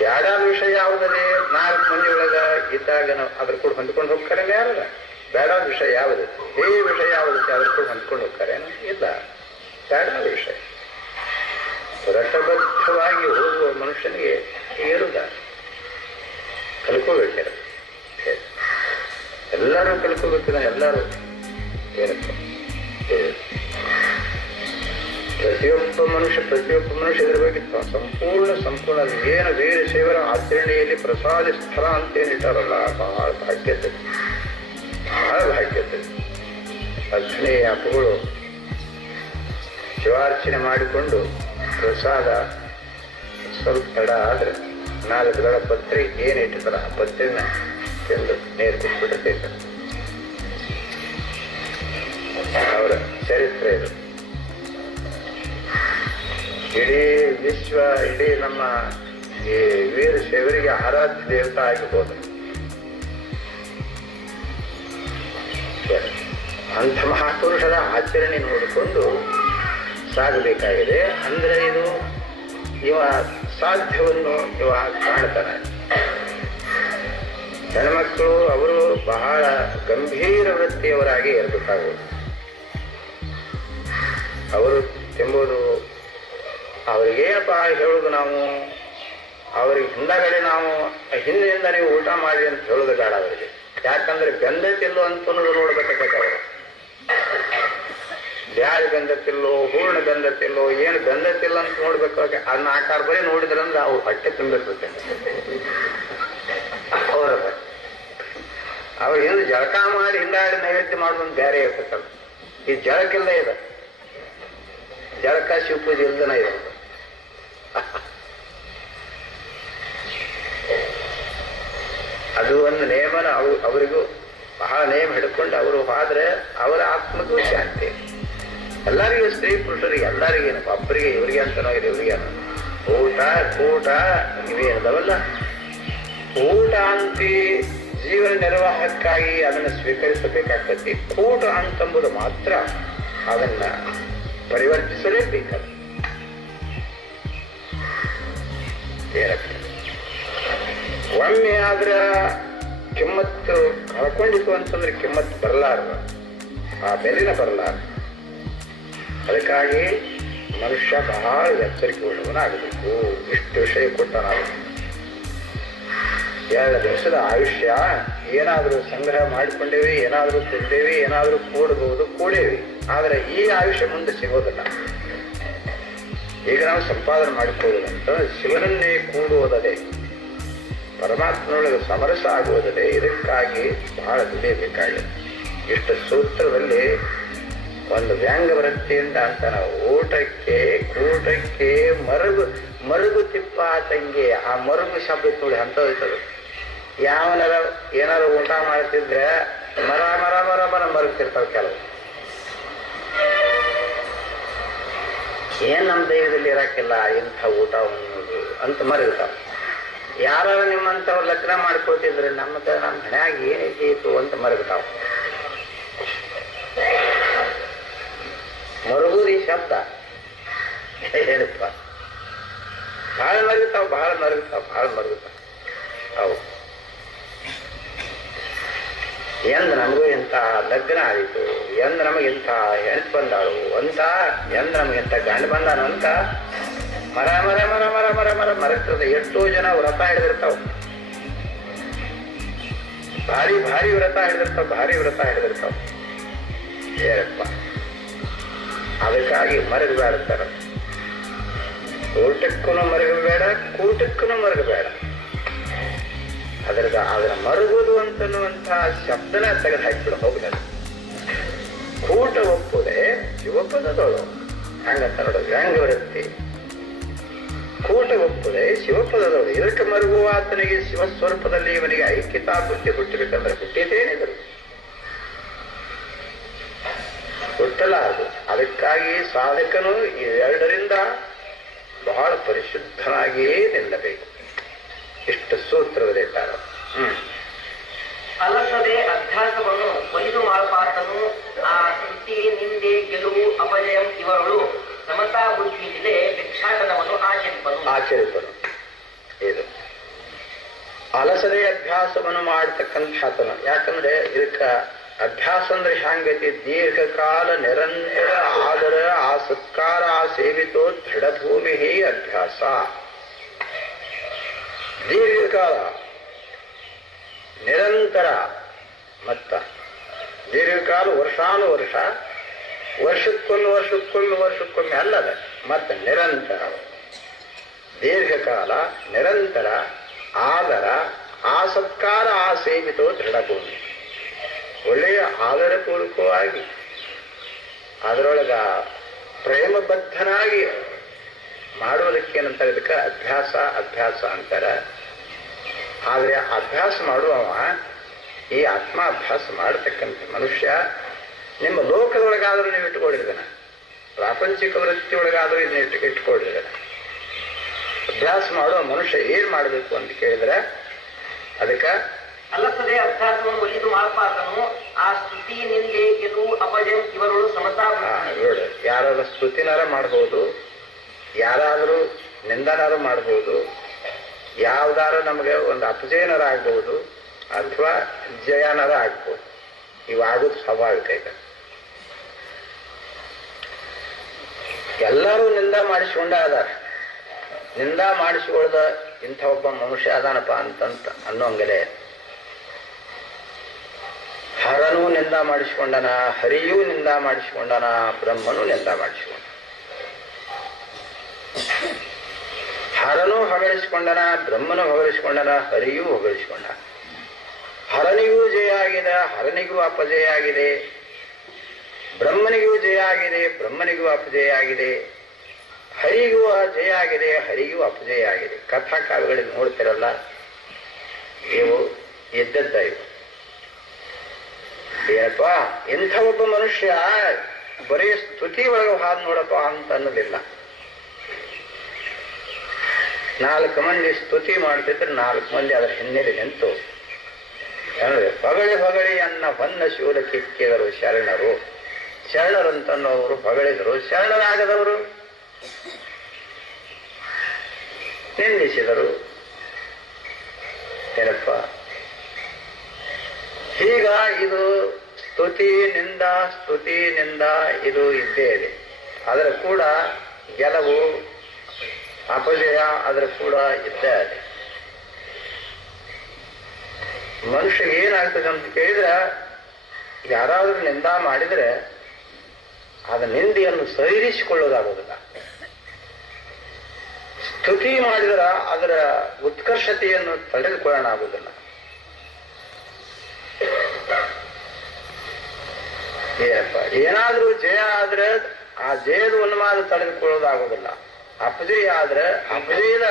ಬ್ಯಾಡಾದ ವಿಷಯ ಯಾವುದೇ 4 ಮಂದಿ ಒಳಗ ಇದ್ದಾಗ ನಾವು ಅದ್ರ ಕೂಡ ಹೊಂದ್ಕೊಂಡು ಹೋಗ್ತಾರೆ ಯಾರಲ್ಲ. ಬೇಡಾದ ವಿಷಯ ಯಾವುದೈತಿ, ಈ ವಿಷಯ ಯಾವುದೈತಿ ಅದ್ರ ಕೂಡ ಹೊಂದ್ಕೊಂಡು ಹೋಗ್ತಾರೆ ಇಲ್ಲ. ಬೇಡಾದ ವಿಷಯ ರಥಬದ್ಧವಾಗಿ ಹೋಗುವ ಮನುಷ್ಯನಿಗೆ ಏರುದ ಕಲ್ಕೋಬೇಕಿರ. ಎಲ್ಲರೂ ಕಲ್ಕೋಬೇಕಿದ, ಎಲ್ಲರೂ ಏನಪ್ಪ ಪ್ರತಿಯೊಬ್ಬ ಮನುಷ್ಯ ಇದ್ರ ಬಗ್ಗೆ ಸಂಪೂರ್ಣ ಏನು ಬೇರೆ ಸೇವರ ಆಚರಣೆಯಲ್ಲಿ ಪ್ರಸಾದ ಸ್ಥಳ ಅಂತೇನಿಟ್ಟಾರಲ್ಲ, ಬಹಳ ಭಾಗ್ಯತೆ, ಬಹಳ ಭಾಗ್ಯತೆ. ಅರ್ಚನೆ ಅಪ್ಪಗಳು ಶಿವಾರ್ಚನೆ ಮಾಡಿಕೊಂಡು ಪ್ರಸಾದ ಸ್ವಲ್ಪ ತಡ ಆದ್ರೆ 4 ದಳ ಪತ್ರೆ ಏನಿಟ್ಟಿರ್ತಾರ ಆ ಪತ್ರೆನ ತಿಂದು ನೀರು ಕೊಟ್ಬಿಟ್ಟಿರ್ತಾರೆ. ಅವರ ಚರಿತ್ರೆ ಇದು. ಇಡೀ ವಿಶ್ವ, ಇಡೀ ನಮ್ಮ ಈ ವೀರ ಶೈವರಿಗೆ ಆರಾಧ್ಯ ದೇವತಾ ಆಗಿರ್ಬೋದು. ಅಂಥ ಮಹಾಪುರುಷರ ಆಚರಣೆ ನೋಡಿಕೊಂಡು ಸಾಗಬೇಕಾಗಿದೆ. ಅಂದ್ರೆ ಇದು ಇವ ಸಾಧ್ಯವನ್ನು ಇವ ಕಾಣ್ತಾನೆ. ಹೆಣ್ಮಕ್ಳು ಅವರು ಬಹಳ ಗಂಭೀರ ವೃತ್ತಿಯವರಾಗಿ ಇರಬೇಕಾಗುವುದು. ಅವರು ತಿಂಬುದು ಅವ್ರಿಗೇನಪ್ಪ ಹೇಳುದು, ನಾವು ಅವ್ರಿಗೆ ಹಿಂದಗಡೆ ನಾವು ಹಿಂದಿನಿಂದ ನೀವು ಊಟ ಮಾಡಿ ಅಂತ ಹೇಳುದು ಬೇಡ ಅವರಿಗೆ. ಯಾಕಂದ್ರೆ ಬೆಂದತಿಲ್ಲೋ ಅಂತ ನೋಡ್ಬೇಕಾಗತ್ತೆ. ಅವರು ಬ್ಯಾಳಿ ಬೆಂದತಿಲ್ಲೋ, ಹೂರ್ಣ ಬೆಂದತಿಲ್ಲೋ, ಏನು ಬೆಂದತಿಲ್ಲ ಅಂತ ನೋಡ್ಬೇಕಾಗ ಅದನ್ನ ಆಕಾರ ಬರೀ ನೋಡಿದ್ರಂದ್ರೆ ಅವ್ರು ಹೊಟ್ಟೆ ತುಂಬಿರ್ತದೆ. ಅವ್ರು ಏನು ಜಳಕ ಮಾಡಿ ಹಿಂದಾಡಿ ನೈವೇದ್ಯ ಮಾಡೋದು ಬೇರೆ ಇರ್ತಕ್ಕಲ್ಲ. ಈ ಜಳಕ್ಕಿಲ್ಲ ಇದೆ, ಜಳಕ ಶಿವಪೂಜೆ ಇಲ್ದನ ಇದೆ. ಅದು ಒಂದು ನೇಮನ ಅವರಿಗೂ ಬಹಳ ನೇಮ ಹಿಡ್ಕೊಂಡು ಅವರು ಹೋದ್ರೆ ಅವರ ಆತ್ಮಗೂ ಶಾಂತಿ. ಎಲ್ಲರಿಗೂ, ಸ್ತ್ರೀ ಪುರುಷರಿಗೆ ಎಲ್ಲರಿಗೇನು, ಒಬ್ಬರಿಗೆ ಇವರಿಗೆ ಅಂತನೋ ಇದೆ, ಇವರಿಗೆ ಊಟ ಇವೇನದವಲ್ಲ. ಊಟ ಅಂತಿ ಜೀವನ ನಿರ್ವಾಹಕ್ಕಾಗಿ ಅದನ್ನು ಸ್ವೀಕರಿಸಬೇಕಾಗ್ತತಿ. ಕೂಟ ಅಂತಂಬುದು ಮಾತ್ರ ಅದನ್ನ ಪರಿವರ್ತಿಸಲೇಬೇಕಾದ. ಏನಕ್ಕೆ ಒಮ್ಮೆ ಆದ್ರ ಕಿಮ್ಮತ್ತು ಕಳ್ಕೊಂಡಿತು ಅಂತಂದ್ರೆ ಕಿಮ್ಮತ್ತು ಬರಲಾರ್ದು, ಆ ಬೆಲೆನ ಬರಲಾರ್ದು. ಅದಕ್ಕಾಗಿ ಮನುಷ್ಯ ಬಹಳ ಎಚ್ಚರಿಕೆ ಉಳ್ಳವನಾಗಬೇಕು. ಇಷ್ಟು ವಿಷಯ ಕೊಟ್ಟ ನಾವು 2 ದಿವಸದ ಆಯುಷ್ಯ ಏನಾದರೂ ಸಂಗ್ರಹ ಮಾಡಿಕೊಂಡೇವಿ, ಏನಾದರೂ ತಿಂದೇವಿ, ಏನಾದರೂ ಕೂಡೇವಿ. ಆದ್ರೆ ಈ ಆಯುಷ್ಯ ಮುಂದೆ ಸಿಗೋದಿಲ್ಲ. ಈಗ ನಾವು ಸಂಪಾದನೆ ಮಾಡಿಕೊಳ್ಳುವಂತ ಶಿವನನ್ನೇ ಕೂಡುವುದದೇ, ಪರಮಾತ್ಮನೊಳಗೆ ಸಮರಸ ಆಗುವುದದೇ. ಇದಕ್ಕಾಗಿ ಬಹಳ ದುಡಿಯಬೇಕಾಗಿದೆ. ಇಷ್ಟು ಸೂತ್ರದಲ್ಲಿ ಒಂದು ವ್ಯಾಂಗ ವೃತ್ತಿಯಿಂದ ಅಂತ ನಾವು ಊಟಕ್ಕೆ ಕೂಟಕ್ಕೆ ಮರುಗು ತಿಪ್ಪ ತಂಗಿ, ಆ ಮರುಗು ಶಬ್ದ ನೋಡಿ ಅಂತದ್ದು. ಯಾವನಾರ ಏನಾರು ಊಟ ಮಾಡ್ತಿದ್ರೆ ಮರ ಮರ ಮರ ಮರ ಮರುಗ್ತಿರ್ತಾವ ಕೆಲವು. ಏನ್ ನಮ್ಮ ದೈವದಲ್ಲಿ ಇರಾಕಿಲ್ಲ ಇಂಥ ಊಟ ಅಂತ ಮರುಗ್ತಾವ. ಯಾರು ನಿಮ್ಮಂಥವ್ರು ಲಗ್ನ ಮಾಡ್ಕೊಳ್ತಿದ್ರೆ ನಮ್ಮ ಮನ್ಯಾಗ ಏನೈತಿ ಅಂತ ಮರುಗ್ತಾವ. ಮರುಗುದಿ ಶಬ್ದ ಹೇಳಪ್ಪ, ಬಹಳ ಮರುಗುತ್ತಾವ. ಅವು ಎಂದ್ ನಮಗೂ ಇಂಥ ಲಗ್ನ ಆಯಿತು, ಎಂದ್ ನಮಗಿಂಥ ಹೆಣ್ತು ಬಂದಾಳು ಅಂತ, ಎಂದ್ ನಮಗಿಂತ ಗಂಡು ಬಂದಾನು ಅಂತ ಮರ ಮರ ಮರ ಮರ ಮರ ಮರ ಮರಗ್ತದೆ. ಎಷ್ಟೋ ಜನ ವ್ರತ ಹಿಡಿದಿರ್ತಾವ, ಭಾರಿ ವ್ರತ ಹಿಡಿದಿರ್ತಾವ. ಏನಪ್ಪ, ಅದಕ್ಕಾಗಿ ಮರಗಬೇಡ್ತಾರ. ಊಟಕ್ಕೂ ಮರಗಬೇಡ, ಕೂಟಕ್ಕೂ ಮರಗಬೇಡ. ಅದನ್ನ ಮರುಗುದು ಅಂತನ್ನುವಂತಹ ಶಬ್ದನ ತೆಗೆದು ಹಾಕಿಬಿಡ ಹೋಗ್ತಾರೆ. ಕೂಟ ಒಪ್ಪುದೇ ಶಿವಪದದೋಳು, ಹಂಗಂತ ನೋಡೋದು ವ್ಯಾಂಗ ವೃತ್ತಿ. ಕೂಟ ಒಪ್ಪುದೇ ಶಿವಪದದೋಳು. ಇದಕ್ಕೆ ಮರುಗುವ ಆತನಿಗೆ ಶಿವಸ್ವರೂಪದಲ್ಲಿ ಇವನಿಗೆ ಐಕ್ಯತಾ ಬುದ್ಧಿ ಹುಟ್ಟಬೇಕಂದ್ರೆ ಹುಟ್ಟಿದ್ದೇನಿದ್ರು ಹುಟ್ಟಲಾರದು. ಅದಕ್ಕಾಗಿ ಸಾಧಕನು ಇವೆರಡರಿಂದ ಬಹಳ ಪರಿಶುದ್ಧನಾಗಿಯೇ ನಿಲ್ಲಬೇಕು. ಇಷ್ಟು ಸೂತ್ರವಿದ್ದಾರೆ. ಅಲಸದೆ ಅಭ್ಯಾಸವನ್ನು ಒಲಿದು ಮಾಡಪಾತನು ಆ ಸ್ತುತಿ ನಿಂದೆ ಗೆಲುವು ಅಪಜಯಂ ಇವರುಳು ಸಮತಾ ಬುದ್ಧಿಯಿಂದಲೇ ಭಿಕ್ಷಾಟನವನ್ನು ಆಚರಿಪನು. ಇದು ಅಲಸದೆ ಅಭ್ಯಾಸವನ್ನು ಮಾಡತಕ್ಕಂಥಾತನು. ಯಾಕಂದ್ರೆ ಇದಕ್ಕ ಅಭ್ಯಾಸ ಅಂದ್ರೆ ಹ್ಯಾಂಗತಿ ದೀರ್ಘಕಾಲ ನಿರಂತರ ಆದರ ಆ ಸತ್ಕಾರ ಆ ಸೇವಿತೋ ದೃಢಭೂಮಿ ಅಭ್ಯಾಸ. ದೀರ್ಘಕಾಲ ನಿರಂತರ ಮತ್ತ ದೀರ್ಘಕಾಲ ವರ್ಷಾನುವರ್ಷ ವರ್ಷಕ್ಕೊಮ್ಮೆ ಅಲ್ಲದ ಮತ್ತೆ ನಿರಂತರ ದೀರ್ಘಕಾಲ ನಿರಂತರ ಆದರ ಆ ಸತ್ಕಾರ ಆ ಸೇವಿತೋ ದೃಢಭೂಮಿ. ಒಳ್ಳೆಯ ಆದರಪೂರ್ವಕವಾಗಿ ಅದರೊಳಗ ಪ್ರೇಮಬದ್ಧನಾಗಿ ಮಾಡುವುದಕ್ಕೇನಂತ ಇದಕ್ಕೆ ಅಭ್ಯಾಸ ಅಂತಾರ. ಆದರೆ ಅಭ್ಯಾಸ ಮಾಡುವವ ಈ ಆತ್ಮಾಭ್ಯಾಸ ಮಾಡತಕ್ಕಂಥ ಮನುಷ್ಯ ನಿಮ್ಮ ಲೋಕದೊಳಗಾದರೂ ನೀವು ಇಟ್ಟುಕೊಂಡಿದ್ದಾನೆ, ಪ್ರಾಪಂಚಿಕ ವೃತ್ತಿಯೊಳಗಾದರೂ ಇದನ್ನ ಇಟ್ಟುಕೊಂಡಿದ್ದಾನೆ. ಅಭ್ಯಾಸ ಮಾಡುವ ಮನುಷ್ಯ ಏನ್ ಮಾಡಬೇಕು ಅಂತ ಕೇಳಿದ್ರೆ ಅದಕ್ಕೆ ಅಲ್ಲದೆ ಅಭ್ಯಾಸವನ್ನು ಒಲಿದು ಮಾಡಪಾತನು ಆ ಸ್ತುತಿ ನಿಂದೆ ಗೆಲುವು ಅಪಜಯಂ ಇವರುಳು ಸಮತಾ. ನೋಡಿ, ಯಾರಾದ್ರೂ ಸ್ತುತಿನಾರ ಮಾಡ್ಬೋದು, ಯಾರಾದರೂ ನಿಂದನಾರು ಮಾಡ್ಬೋದು, ಯಾವ್ದಾರು ನಮಗೆ ಒಂದು ಅಪಜಯನರ ಆಗ್ಬಹುದು ಅಥವಾ ಜಯನರ ಆಗ್ಬೋದು. ಇವಾಗೋದು ಸ್ವಾಭಾವಿಕ ಇದೆ. ಎಲ್ಲರೂ ನಿಂದ ಮಾಡಿಸಿಕೊಂಡ ಅದಾರ. ನಿಂದ ಮಾಡಿಸಿಕೊಳ್ಳದ ಇಂಥ ಒಬ್ಬ ಮನುಷ್ಯ ಅದಾನಪ್ಪ ಅಂತಂತ ಅನ್ನೋಂಗಲೆ ಹರನೂ ನಿಂದ ಮಾಡಿಸಿಕೊಂಡನ, ಹರಿಯೂ ನಿಂದ ಮಾಡಿಸಿಕೊಂಡನ, ಬ್ರಹ್ಮನೂ ನಿಂದ ಮಾಡಿಸಿಕೊಂಡ. ಹರನೂ ಹೊಗಳಿಸಿಕೊಂಡನ, ಬ್ರಹ್ಮನೂ ಹೊಗಳಿಸಿಕೊಂಡನ, ಹರಿಯೂ ಹೊಗಳಿಸಿಕೊಂಡ. ಹರನಿಗೂ ಜಯ ಆಗಿದೆ, ಹರನಿಗೂ ಅಪಜಯ ಆಗಿದೆ. ಬ್ರಹ್ಮನಿಗೂ ಜಯ ಆಗಿದೆ, ಬ್ರಹ್ಮನಿಗೂ ಅಪಜಯ ಆಗಿದೆ. ಹರಿಗೂ ಜಯ ಆಗಿದೆ, ಹರಿಗೂ ಅಪಜಯ ಆಗಿದೆ. ಕಥಾಕಾವ್ಯಗಳಲ್ಲಿ ನೋಡ್ತಿರಲ್ಲ, ಇವು ಎದ್ದದ್ದ ಇವು. ಏನಪ್ಪ, ಇಂಥ ಒಬ್ಬ ಮನುಷ್ಯ ಬರೀ ಸ್ತುತಿ ಒಳಗೆ ಹಾದು ನೋಡಪ್ಪ ಅಂತ ಅನ್ನೋದಿಲ್ಲ. 4 ಮಂದಿ ಸ್ತುತಿ ಮಾಡ್ತಿದ್ರೆ 4 ಮಂದಿ ಅದರ ಹಿನ್ನೆಲೆ ನಿಂತು ಹೊಗಳಿ ಅನ್ನ ಹೊನ್ನ ಶೂಲ ಕಿಕ್ಕಿದರು ಶರಣರು. ಶರಣರಂತನ್ನೋರು ಹೊಗಳಿದರು, ಶರಣರಾಗದವರು ನಿಂದಿಸಿದರು. ಏನಪ್ಪ, ಈಗ ಇದು ಸ್ತುತಿ ನಿಂದ ಇದು ಇದ್ದೇ ಇದೆ. ಅದರ ಕೂಡ ಗೆಲುವು ಅಪಜಯ ಅದರ ಕೂಡ ಇದ್ದೇ ಇದೆ. ಮನುಷ್ಯ ಏನಾಗ್ತದೆ ಅಂತ ಕೇಳಿದ್ರೆ, ಯಾರಾದ್ರೂ ನಿಂದ ಮಾಡಿದ್ರೆ ಅದ ನಿಂದೆಯನ್ನು ಸೈರಿಸಿಕೊಳ್ಳೋದಾಗೋದಿಲ್ಲ. ಸ್ತುತಿ ಮಾಡಿದ್ರ ಅದರ ಉತ್ಕರ್ಷತೆಯನ್ನು ತಡೆದುಕೊಳ್ಳೋಣ ಆಗುವುದಿಲ್ಲ. ಏನಪ್ಪ, ಏನಾದ್ರೂ ಜಯ ಆದ್ರೆ ಆ ಜಯದ ಉನ್ಮಾದ ತಡೆದುಕೊಳ್ಳೋದಾಗುವುದಿಲ್ಲ. ಅಪಜಯ ಆದ್ರೆ ಅಪಜಯದ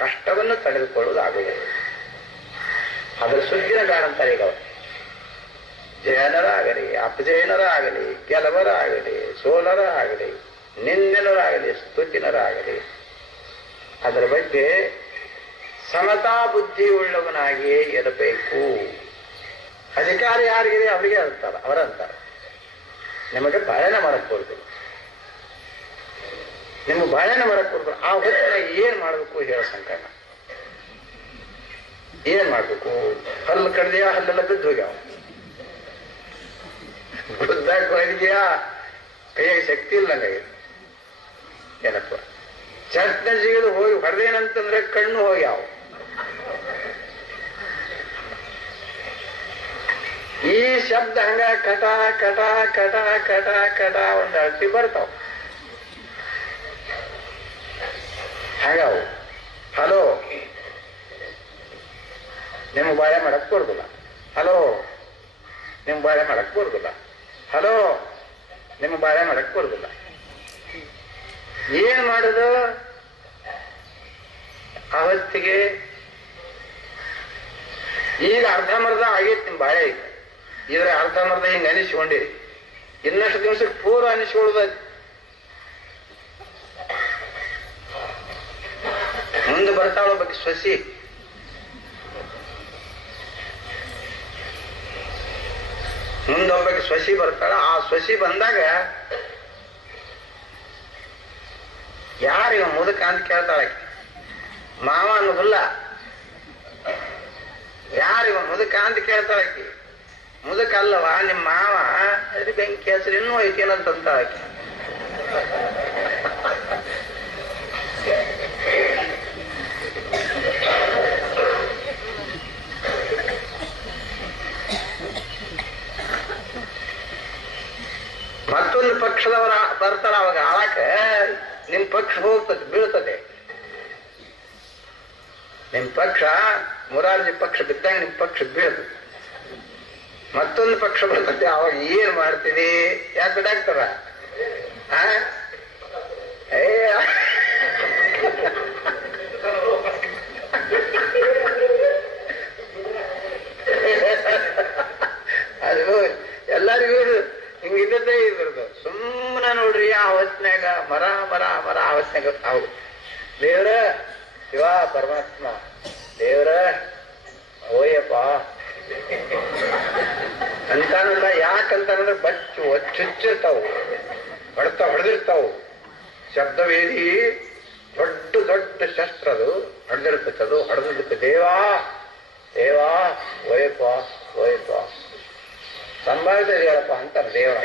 ಕಷ್ಟವನ್ನು ತಡೆದುಕೊಳ್ಳೋದಾಗುವುದಿಲ್ಲ. ಅದರ ಸುದ್ದಿನ ಕಾರಣಂತಾರೆ ಈಗ ಅವರು. ಜಯನರಾಗಲಿ, ಅಪಜಯನರಾಗಲಿ, ಗೆಲವರಾಗಲಿ, ಸೋಲರಾಗಲಿ, ನಿಂದಿನರಾಗಲಿ, ಸ್ತುತಿನರಾಗಲಿ, ಅದರ ಬಗ್ಗೆ ಸಮತಾ ಬುದ್ಧಿ ಉಳ್ಳವನಾಗಿಯೇ ಇರಬೇಕು. ಅಧಿಕಾರ ಯಾರಿಗಿದೆ ಅವರಿಗೆ ಅವರಂತಾರೆ, ನಿಮಗೆ ಬಾಯನ ಮಾಡಕ್ ಕೊಡ್ಬೇಕು, ನಿಮ್ಗೆ ಬಾಯನ ಮಾಡಕ್ ಕೊಡ್ಬೇಕು. ಆ ಹೊತ್ತಿನ ಏನ್ ಮಾಡ್ಬೇಕು ಹೇಳೋ ಸಂಕಟ. ಏನ್ ಮಾಡ್ಬೇಕು? ಹಲ್ಲು ಕಡ್ದೆಯ ಹಲ್ಲೆಲ್ಲ ಬಿದ್ದು ಹೋಗ್ಯಾವ, ಗುದ್ದಾಕ ಹೋಗಿದ್ಯಾ, ಕೈಯಾಗ ಶಕ್ತಿ ಇಲ್ಲ ನಂಗೆ. ಏನಪ್ಪ, ಚಟ್ನ ಜಿಗಿದು ಹೋಗಿ ಹೊಡೆದೇನಂತಂದ್ರೆ ಕಣ್ಣು ಹೋಗ್ಯಾವ. ಈ ಶಬ್ದ ಹಂಗ ಕಟ ಕಟ ಕಟ ಕಟ ಕಟ ಒಂದು ಅಳತಿ ಬರ್ತಾವ. ಹಂಗಾವು. ಹಲೋ, ನಿಮ್ಗೆ ಬಾಳೆ ಮಾಡಕ್ ಕೊಡುದಿಲ್ಲ. ಹಲೋ, ನಿಮ್ಗೆ ಬಾಳೆ ಮಾಡಕ್ ಕೊಡುದಿಲ್ಲ. ಹಲೋ, ನಿಮ್ಗೆ ಬಾಳೆ ಮಾಡಕ್ ಕೊಡುದಿಲ್ಲ. ಏನ್ ಮಾಡುದು? ಅವತ್ತಿಗೆ ಈಗ ಅರ್ಧಮರ್ಧ ಆಗೈತಿ ನಿಮ್ ಬಾಳೆ. ಈಗ ಇದ್ರ ಅರ್ಧಮರ್ಧ ಹಿಂಗ್ ಅನಿಸ್ಕೊಂಡಿರಿ. ಇನ್ನಷ್ಟು ದಿವಸಕ್ಕೆ ಪೂರ್ವ ಅನಿಸ್ಕೊಳ್ಳೋದು. ಮುಂದೆ ಬರ್ತಾಳ ಬಗ್ಗೆ ಸೊಸಿ, ಮುಂದೊಬ್ಬಕ್ಕೆ ಸೊಸಿ ಬರ್ತಾಳ. ಆ ಸೊಸಿ ಬಂದಾಗ ಯಾರಿಗ ಮುದುಕ ಅಂತ ಕೇಳ್ತಾಳ. ಮಾವ ಅನ್ನೋದಿಲ್ಲ, ಯಾರಿವ ಮುದುಕ ಅಂತ ಕೇಳ್ತಾಳ. ಮುದುಕ ಅಲ್ಲವ ನಿಮ್ಮ ಮಾವ, ಅದ್ರ ಬೆಂಕಿ ಹೆಸರು ಇನ್ನೂ ಐತೇನಂತ ಆಕಿ. ಮತ್ತೊಂದು ಪಕ್ಷದವರ ಬರ್ತಾರ, ಅವಾಗ ಆಳಾಕ ನಿಮ್ ಪಕ್ಷ ಹೋಗ್ತದೆ, ಬೀಳ್ತದೆ. ನಿಮ್ ಪಕ್ಷ ಮುರಾರ್ಜಿ ಪಕ್ಷ ಬಿದ್ದಾಗ ನಿಮ್ ಪಕ್ಷ ಬೀಳ್ತದೆ. ಮತ್ತೊಂದು ಪಕ್ಷ ಬರ್ತದೆ, ಅವಾಗ ಏನ್ ಮಾಡ್ತೀವಿ? ಯಾಕೆ ಬಿಡಾಕ್ತಾರ? ಅದು ಎಲ್ಲರಿಗೂ ಹಿಂಗಿದ್ದದ್ದೇ ಇದ್ರದು. ಸುಮ್ಮನೆ ನೋಡ್ರಿ, ಆ ಹೊತ್ನ್ಯಾಗ ಮರ ಮರ ಮರ ಆ ಹೊತ್ನ್ಯಾಗ ಅವು ದೇವ್ರ ಶಿವ ಪರಮಾತ್ಮ ದೇವ್ರ ಓಯಪ್ಪ ಅಂತಾನಲ್ಲ. ಯಾಕಂತಾನಂದ್ರೆ ಬಚ್ಚು ಚುಚ್ಚಿರ್ತಾವು, ಹೊಡೆದಿರ್ತಾವು. ಶಬ್ದವೇದಿ ದೊಡ್ಡ ದೊಡ್ಡ ಶಸ್ತ್ರ, ಅದು ಹೊಡೆದಿರ್ತದೆ. ಅದು ಹೊಡೆದಕ್ಕೆ ದೇವಾ ದೇವಾ ಓಯಪ್ಪ ಓಯಪ್ಪ ಸಂಭಾವಿತ ಹೇಳಪ್ಪ ಅಂತಾರೆ ದೇವರ.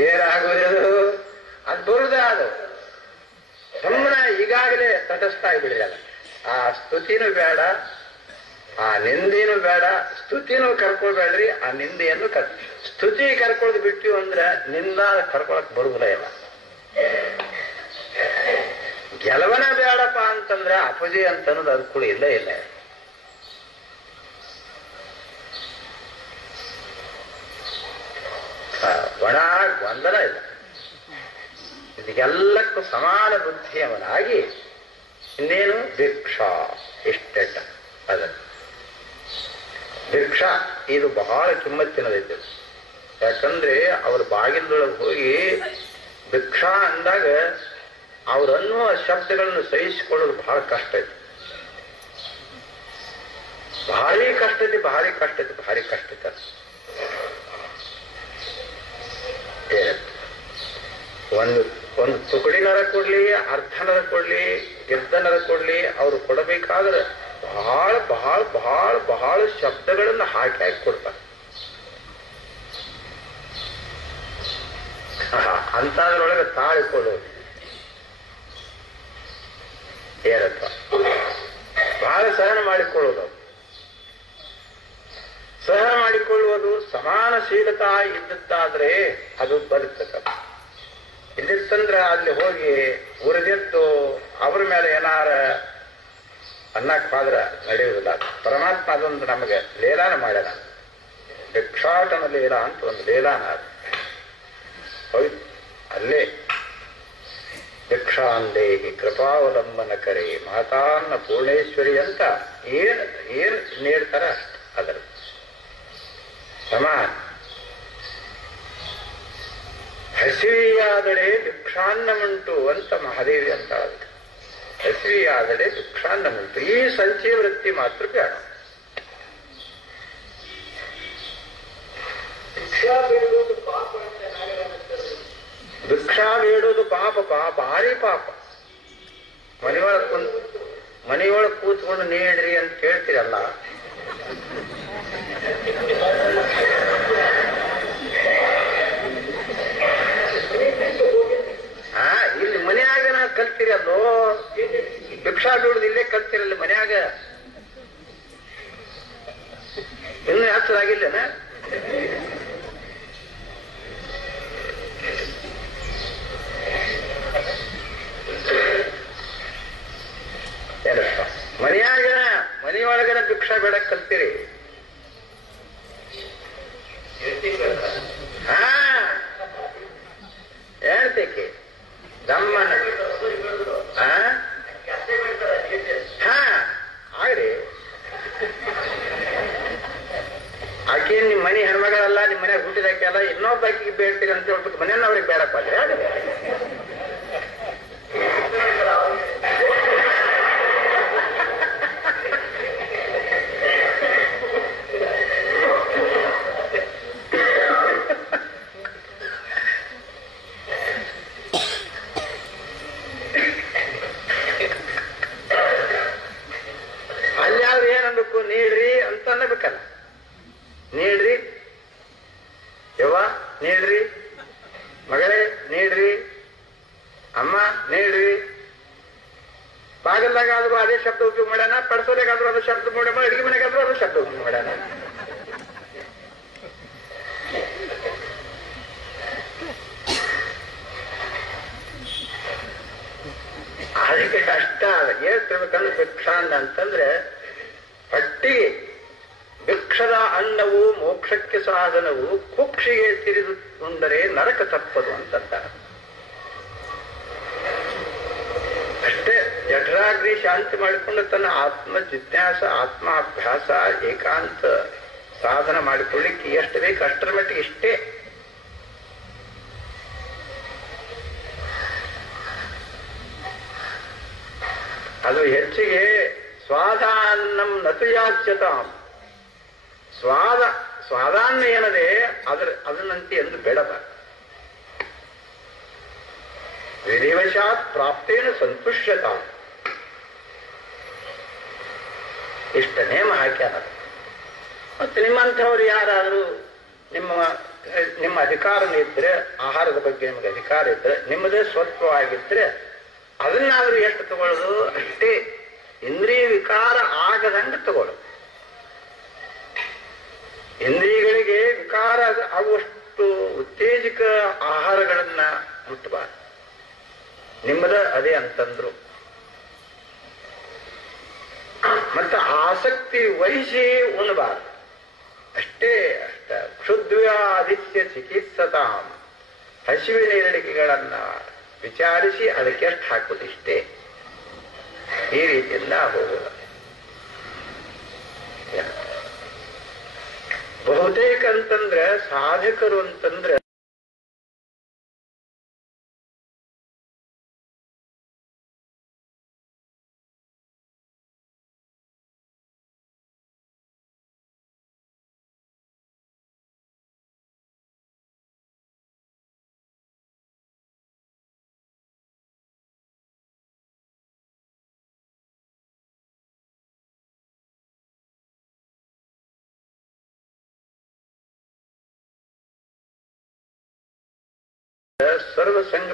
ಏನಾಗುವುದು? ಅದು ಬರುದ, ಅದು ಸುಮ್ಮನೆ ಈಗಾಗಲೇ ತಟಸ್ಥ ಆಗಿಬಿಡಿದಲ್ಲ. ಆ ಸ್ತುತಿನೂ ಬೇಡ, ಆ ನಿಂದೆನೂ ಬೇಡ. ಸ್ತುತಿನೂ ಕರ್ಕೊಳ್ಬೇಡ್ರಿ, ಆ ನಿಂದೆಯನ್ನು ಸ್ತುತಿ ಕರ್ಕೊಳ್ದು ಬಿಟ್ಟಿವಿ ಅಂದ್ರೆ ನಿಂದ ಕರ್ಕೊಳಕ್ ಬರುವುದಿಲ್ಲ. ಇಲ್ಲ ಗೆಲವನ ಬೇಡಪ್ಪ ಅಂತಂದ್ರೆ ಅಪಜಯ ಅಂತ ಅನ್ನೋದು ಅದು ಕೂಡ ಇಲ್ಲ ಇಲ್ಲ. ಒಣ ಗೊಂದಲ ಇಲ್ಲ. ಇದಕ್ಕೆಲ್ಲಕ್ಕೂ ಸಮಾನ ಬುದ್ಧಿಯವನಾಗಿ ಇನ್ನೇನು ಭಿಕ್ಷಾ ಇಷ್ಟೆಟ್ಟ. ಅದ ಭಿಕ್ಷಾ ಇದು ಬಹಳ ಕಿಮ್ಮತ್ತಿನದೈತೆ. ಯಾಕಂದ್ರೆ ಅವ್ರ ಬಾಗಿಲದೊಳಗೆ ಹೋಗಿ ಭಿಕ್ಷಾ ಅಂದಾಗ ಅವ್ರನ್ನುವ ಶಬ್ದಗಳನ್ನು ಸಹಿಸಿಕೊಳ್ಳೋದು ಬಹಳ ಕಷ್ಟ ಐತಿ. ಭಾರಿ ಕಷ್ಟ ಐತಿ, ಭಾರಿ ಕಷ್ಟ ಐತಿ, ಭಾರಿ ಕಷ್ಟ ಐತಿ. ಒಂದು ತುಕಡಿನರ ಕೊಡ್ಲಿ, ಅರ್ಧನರ ಕೊಡ್ಲಿ, ಗೆದ್ದನರ ಕೊಡ್ಲಿ, ಅವ್ರು ಕೊಡಬೇಕಾದ್ರೆ ಬಹಳ ಬಹಳ ಬಹಳ ಬಹಳ ಶಬ್ದಗಳನ್ನು ಹಾಕಿ ಹಾಕಿ ಕೊಡ್ತಾರೆ. ಅಂತದ್ರೊಳಗೆ ತಾಳಿಕೊಳ್ಳೋದು ಏನಪ್ಪ, ಬಹಳ ಸಹನ ಮಾಡಿಕೊಳ್ಳೋದು. ಸಹನ ಮಾಡಿಕೊಳ್ಳುವುದು ಸಮಾನಶೀಲತಾ ಇದ್ದದ್ದಾದ್ರೆ ಅದು ಬದುಕ್ತದೆ. ಇಲ್ಲಿತ್ತಂದ್ರೆ ಅಲ್ಲಿ ಹೋಗಿ ಉರಿದಿದ್ದು ಅವ್ರ ಮೇಲೆ ಏನಾರ ಅನ್ನಕ್ ಪಾದ್ರ ನಡೆಯುವುದಿಲ್ಲ. ಪರಮಾತ್ಮ ಅದೊಂದು ನಮಗೆ ಲೀಲಾನ ಮಾಡ್ಯಾನ. ಭಿಕ್ಷಾಟನ ಲೀಲಾ ಅಂತ ಒಂದು ಲೀಲಾನ ಹೋಯ್ತು. ಅಲ್ಲೇ ಭಿಕ್ಷಾಂದೇಹಿ ಕೃಪಾವಲಂಬನ ಕರೆ ಮಾತಾನ್ನ ಪೂರ್ಣೇಶ್ವರಿ ಅಂತ ಏನ್ ನೀಡ್ತಾರ ಅದರ ಸಮಾನ. ಹಸಿವಿಯಾದಡೆ ಭಿಕ್ಷಾನ್ನಮುಂಟು ಅಂತ ಮಹಾದೇವಿ ಅಂತ ಅದಕ್ಕೆ. ಹಸಿವಿಯಾದಡೆ ಭಿಕ್ಷಾನ್ನಮುಂಟು. ಈ ಸಂಚಯ ವೃತ್ತಿ ಮಾತ್ರ ಬೇಡ. ಭಿಕ್ಷಾ ಬೇಡೋದು ಪಾಪ, ಭಾರಿ ಪಾಪ. ಮನೆಯೊಳಗೆ ಕೂತ್ಕೊಂಡು ನೀಡ್ರಿ ಅಂತ ಕೇಳ್ತೀರಲ್ಲ, ಇಲ್ಲಿ ಮನೆಯಾಗ ಕಲ್ತೀರಿ ಅಲ್ಲೋ. ಭಿಕ್ಷಾ ಬೇಡುದು ಇಲ್ಲೇ ಕಲ್ತಿರಲ್ಲ ಮನ್ಯಾಗ. ಇನ್ನೂ ಹಚ್ಚರಾಗಿಲ್ಲನ? ಮನೆಯೊಳಗನ ಭಿಕ್ಷಾ ಬೇಡಕ್ ಕಲ್ತೀರಿ. ಹೇಳ್ತೇಕೆ ದಮ್ಮನ ಬೇಕಲ್ಲ, ಇನ್ನೊಬ್ಬಾಕಿಗೆ ಬೇಡ್ತೀರಿ ಅಂತ ಹೇಳ್ಬಿಟ್ಟು ಮನೆಯವ್ರಿಗೆ ಬೇಡಪ್ಪ ಅಂದ್ರೆ ಆಗಲ್ಲ. ಅಲ್ಲಾದ್ರೂ ಏನನ್ಬೇಕು, ನೀಡ್ರಿ ಅಂತ ಅನ್ನಬೇಕಲ್ಲ. ನೀಡ್ರಿ ಯವ್ವ, ನೀಡ್ರಿ ಮಗಳೇ, ನೀಡ್ರಿ ಅಮ್ಮ, ನೀಡ್ರಿ. ಬಾಗಲ್ದಾಗಾದ್ರೂ ಅದೇ ಶಬ್ದ ಉಪಯೋಗ ಮಾಡ್ಯಾನ, ಪಡಿಸೋದಾಗಾದ್ರೂ ಅದೇ ಶಬ್ದ ಮಾಡ್ಯಾನ, ಅಡಿಗೆ ಮನೆಗಾದ್ರೂ ಅದೇ ಶಬ್ದ ಉಪಯೋಗ ಮಾಡ್ಯಾನ. ಅದಕ್ಕೆ ಕಷ್ಟ. ಹೇಳ್ತಿರ್ಬೇಕಂದ್ರೆ ಭಿಕ್ಷಾನ್ನ ಅಂತಂದ್ರೆ ಹೊಟ್ಟಿಗೆ ಭಿಕ್ಷದ ಅನ್ನವು ಮೋಕ್ಷಕ್ಕೆ ಸಾಧನವು, ಕುಕ್ಷಿಗೆ ತಿರಿದು ಉಂಡರೆ ನರಕ ತಪ್ಪದು ಅಂತಂತಾರೆ. ಅಷ್ಟೇ. ಜಠರಾಗ್ನಿ ಶಾಂತಿ ಮಾಡಿಕೊಂಡು ತನ್ನ ಆತ್ಮ ಜಿಜ್ಞಾಸ, ಆತ್ಮಾಭ್ಯಾಸ, ಏಕಾಂತ ಸಾಧನ ಮಾಡಿಕೊಳ್ಳಿಕ್ಕೆ ಎಷ್ಟು ಬೇಕು ಅಷ್ಟರ ಮಟ್ಟಿಗೆ ಇಷ್ಟೇ. ಅದು ಹೆಚ್ಚಿಗೆ ಸ್ವಾದಾನ್ನಂ ನತುಯಾಚ್ಯತಾಂ. ಸ್ವಾದಾನ್ನ ಏನದೆ ಅದನ್ನಂತೆ ಎಂದು ಬೇಡಬಾರದು. ವಿಧಿವಶಾತ್ ಪ್ರಾಪ್ತೇನ ಸಂತುಷ್ಯತಾಂ. ಇಷ್ಟ ನೇಮ ಹಾಕ್ಯಾರ. ಮತ್ತೆ ನಿಮ್ಮಂಥವ್ರು ಯಾರಾದರೂ ನಿಮ್ಮ ಅಧಿಕಾರನ ಇದ್ರೆ, ಆಹಾರದ ಬಗ್ಗೆ ನಿಮಗೆ ಅಧಿಕಾರ ಇದ್ರೆ, ನಿಮ್ಮದೇ ಸ್ವತ್ವವಾಗಿದ್ರೆ ಅದನ್ನಾದ್ರೂ ಎಷ್ಟು ತಗೊಳ್ಳೋದು ಅಷ್ಟೇ. ಇಂದ್ರಿಯ ವಿಕಾರ ಆಗದಂಗೆ ತಗೊಳ್ಳೋದು. ಇಂದ್ರಿಯಗಳಿಗೆ ವಿಕಾರ ಆಗುವಷ್ಟು ಉತ್ತೇಜಕ ಆಹಾರಗಳನ್ನ ಮುಟ್ಟಬಾರದು. ನಿಮ್ಮದ ಅದೇ ಅಂತಂದ್ರು. ಮತ್ತೆ ಆಸಕ್ತಿ ವಹಿಸಿ ಉಣಬಾರದು. ಅಷ್ಟೇ ಅಷ್ಟ. ಕ್ಷುದ್ವ್ಯಾಧಿತ್ಯ ಚಿಕಿತ್ಸತಾಂ. ಹಸಿವಿನ ಏರಿಕೆಗಳನ್ನ ವಿಚಾರಿಸಿ ಅದಕ್ಕೆ ಎಷ್ಟು ಹಾಕುವುದು ಇಷ್ಟೇ. ಈ ರೀತಿಯಿಂದ ಹೋಗುವುದು. ಬಹುತೇಕ ಅಂತಂದ್ರೆ ಸಾಧಕರು ಅಂತಂದ್ರೆ ಸರ್ವಸಂಗ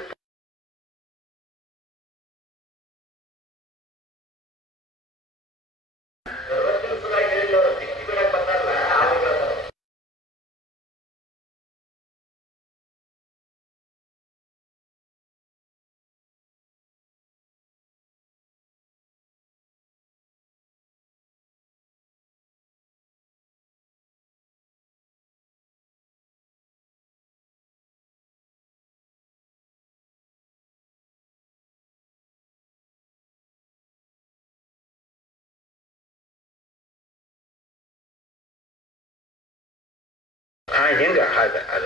ಹಿಂಗ ಅದ ಅದ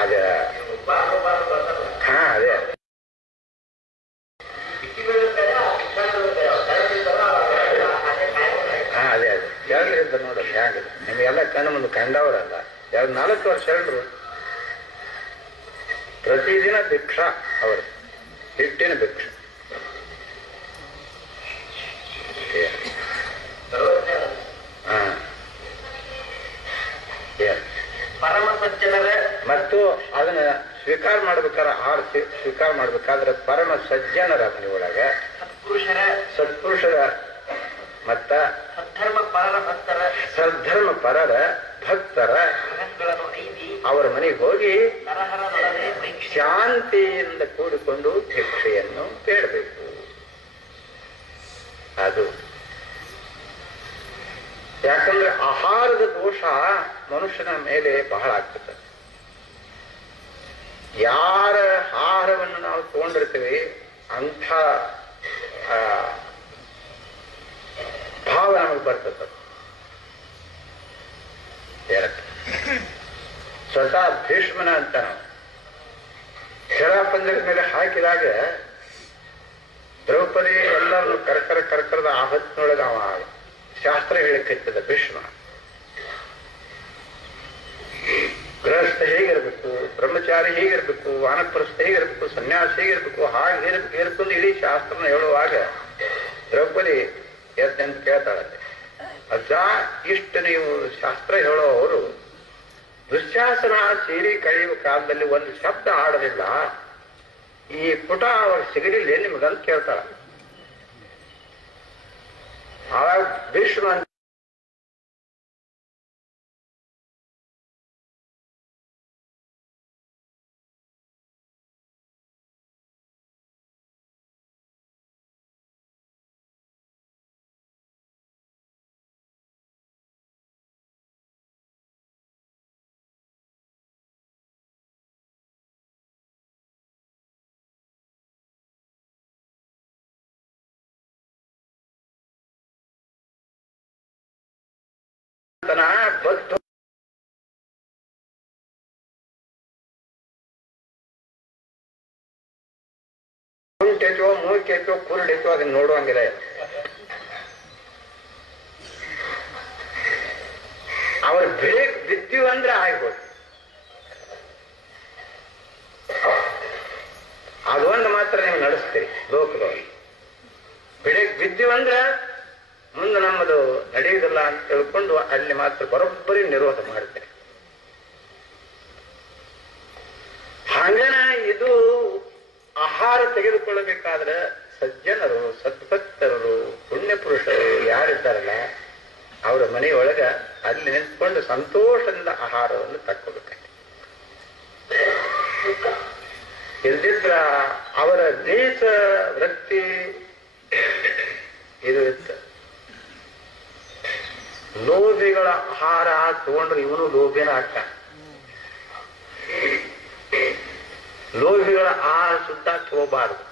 ಅದ ಹಾ ಅದೇ ಹಾ ಅದೇ ಅದೇ ಎಲ್ರಿಂದ ನೋಡೋದು ಹೇಗಿದೆ. ನಿಮಗೆಲ್ಲ ಕಣ್ಣು ಮುಂದೆ ಕಂಡವರಲ್ಲ, 4 ವರ್ಷ ಎಲ್ರು ಪ್ರತಿದಿನ ಭಿಕ್ಷಾ. ಅವರು ಹಿಟ್ಟಿನ ಭಿಕ್ಷೆ. ಹಾ ಪರಮ ಸಜ್ಜನರ ಮತ್ತು ಅದನ್ನ ಸ್ವೀಕಾರ ಮಾಡ್ಬೇಕಾದ್ರೆ ಸ್ವೀಕಾರ ಮಾಡ್ಬೇಕಾದ್ರೆ ಪರಮ ಸಜ್ಜನರ ಮನೆಯೊಳಗ ಸತ್ಪುರುಷರ ಮತ್ತ ಸದ್ಧರ್ಮ ಪರರ ಭಕ್ತರ ಅವರ ಮನೆಗೆ ಹೋಗಿ ಶಾಂತಿಯಿಂದ ಕೂಡಿಕೊಂಡು ಭಿಕ್ಷೆಯನ್ನು ಬೇಡಬೇಕು. ಅದು ಯಾಕಂದ್ರೆ ಆಹಾರದ ದೋಷ ಮನುಷ್ಯನ ಮೇಲೆ ಬಹಳ ಆಗ್ತದೆ. ಯಾರ ಆಹಾರವನ್ನು ನಾವು ತಗೊಂಡಿರ್ತೀವಿ ಅಂಥ ಭಾವ ನಮಗೆ ಬರ್ತದೆ. ಸ್ವತಃ ಭೀಷ್ಮನ ಅಂತ ಶರಾಪಂಜರದ ಮೇಲೆ ಹಾಕಿದಾಗ ದ್ರೌಪದಿ ಎಲ್ಲರನ್ನು ಕರ್ಕರದ ಆ ಹೊತ್ತಿನೊಳಗೆ ಅವ ಶಾಸ್ತ್ರ ಹೇಳಿಕತ್ತಿದ್ದ ಭೀಷ್ಮ. ಗೃಹಸ್ಥ ಹೇಗಿರ್ಬೇಕು, ಬ್ರಹ್ಮಚಾರಿ ಹೇಗಿರ್ಬೇಕು, ವಾನಪ್ರಸ್ಥ ಹೇಗಿರ್ಬೇಕು, ಸನ್ಯಾಸ ಹೇಗಿರ್ಬೇಕು, ಹಾಗೆ ಹೇರ್ಕೊಂಡು ಇಡೀ ಶಾಸ್ತ್ರನ ಹೇಳುವಾಗ ದ್ರೌಪದಿ ಎತ್ತಂತ ಕೇಳ್ತಾಳಂತೆ, ಅಜ್ಜ ಇಷ್ಟು ನೀವು ಶಾಸ್ತ್ರ ಹೇಳೋ ಅವರು ದುಶ್ಯಾಸನ ಸೀರೆ ಕಳೆಯುವ ಕಾಲದಲ್ಲಿ ಒಂದು ಶಬ್ದ ಆಡೋದಿಲ್ಲ, ಈ ಪುಟ ಅವ್ರ ಸಿಗಲಿಲ್ಲ ನಿಮಗಂತ ಕೇಳ್ತಾಳ. ಆವಾಗ ಭೀಷ್ಮ ಬದ್ಧ ಕುಂಟೆಚೋ ಮೂಕೆಚೋ ಕುರುಡೆಚೋ ಅದನ್ನ ನೋಡುವಂಗಿಲ್ಲ. ಅವ್ರ ಬ್ರೇಕ್ ಬಿದ್ದೀವಿ ಅಂದ್ರೆ ಆಗ್ಬೋದು. ಅದೊಂದು ಮಾತ್ರ ನೀವು ನಡೆಸ್ತೀರಿ ಲೋಕದೊಳಗೆ. ಬ್ರೇಕ್ ಬಿದ್ದೀವಂದ್ರೆ ಮುಂದೆ ನಮ್ಮದು ನಡೆಯುವುದಿಲ್ಲ ಅಂತ ತಿಳ್ಕೊಂಡು ಅಲ್ಲಿ ಮಾತ್ರ ಬರೋಬ್ಬರಿ ನಿರೋಧ ಮಾಡ್ತಾರೆ. ಹಂಗನ ಇದು ಆಹಾರ ತೆಗೆದುಕೊಳ್ಳಬೇಕಾದ್ರೆ ಸಜ್ಜನರು, ಸದ್ಭಕ್ತರು, ಪುಣ್ಯ ಪುರುಷರು ಯಾರಿದ್ದಾರಲ್ಲ ಅವರ ಮನೆಯೊಳಗ ಅಲ್ಲಿ ನಿಂತ್ಕೊಂಡು ಸಂತೋಷದಿಂದ ಆಹಾರವನ್ನು ತಕ್ಕೋಬೇಕಾಗಿ. ಇಲ್ದಿದ್ರ ಅವರ ದೇಶ ವೃತ್ತಿ ಇದು ಇತ್ತು. ಲೋಭಿಗಳ ಆಹಾರ ತಗೊಂಡ್ರೆ ಇವನು ಲೋಭಿನ ಆಗ್ತಾನೆ. ಲೋಭಿಗಳ ಆಹಾರ ಸುತ್ತ ತಗೋಬಾರದು.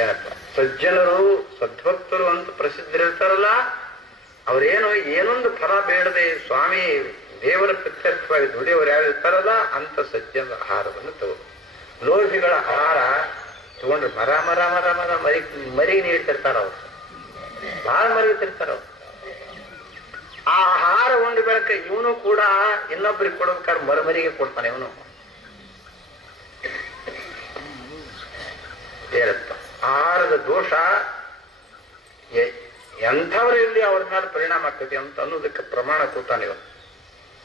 ಏನಪ್ಪ, ಸಜ್ಜನರು ಸದ್ಭಕ್ತರು ಅಂತ ಪ್ರಸಿದ್ಧರಿರ್ತಾರಲ್ಲ ಅವ್ರೇನೋ ಏನೊಂದು ಫಲ ಬೇಡದೆ ಸ್ವಾಮಿ ದೇವರ ಪ್ರತ್ಯರ್ಥವಾಗಿ ದುಡಿಯವರು ಯಾರು ಇರ್ತಾರಲ್ಲ ಅಂತ ಸಜ್ಜನರ ಆಹಾರವನ್ನು ತಗೋದು. ಲೋಭಿಗಳ ಆಹಾರ ತಗೊಂಡ್ರೆ ಮರ ಮರ ಮರ ಮರ ಮರಿಗೆ ನೀಡ್ತಿರ್ತಾರ ಅವ್ರು, ಬಹಳ ಮರಿತಿರ್ತಾರ. ಆ ಆಹಾರ ಉಂಡು ಬೆಳಕ ಇವನು ಕೂಡ ಇನ್ನೊಬ್ಬರಿಗೆ ಕೊಡ್ಬೇಕಾದ್ರೆ ಮರಮರಿಗೆ ಕೊಡ್ತಾನೆ. ಇವನು ಏನಪ್ಪ, ಆಹಾರದ ದೋಷ ಎಂಥವರಲ್ಲಿ ಅವ್ರ ಮೇಲೆ ಪರಿಣಾಮ ಆಗ್ತದೆ ಅಂತ ಅನ್ನೋದಕ್ಕೆ ಪ್ರಮಾಣ ಕೊಡ್ತಾನೆ ಇವನು.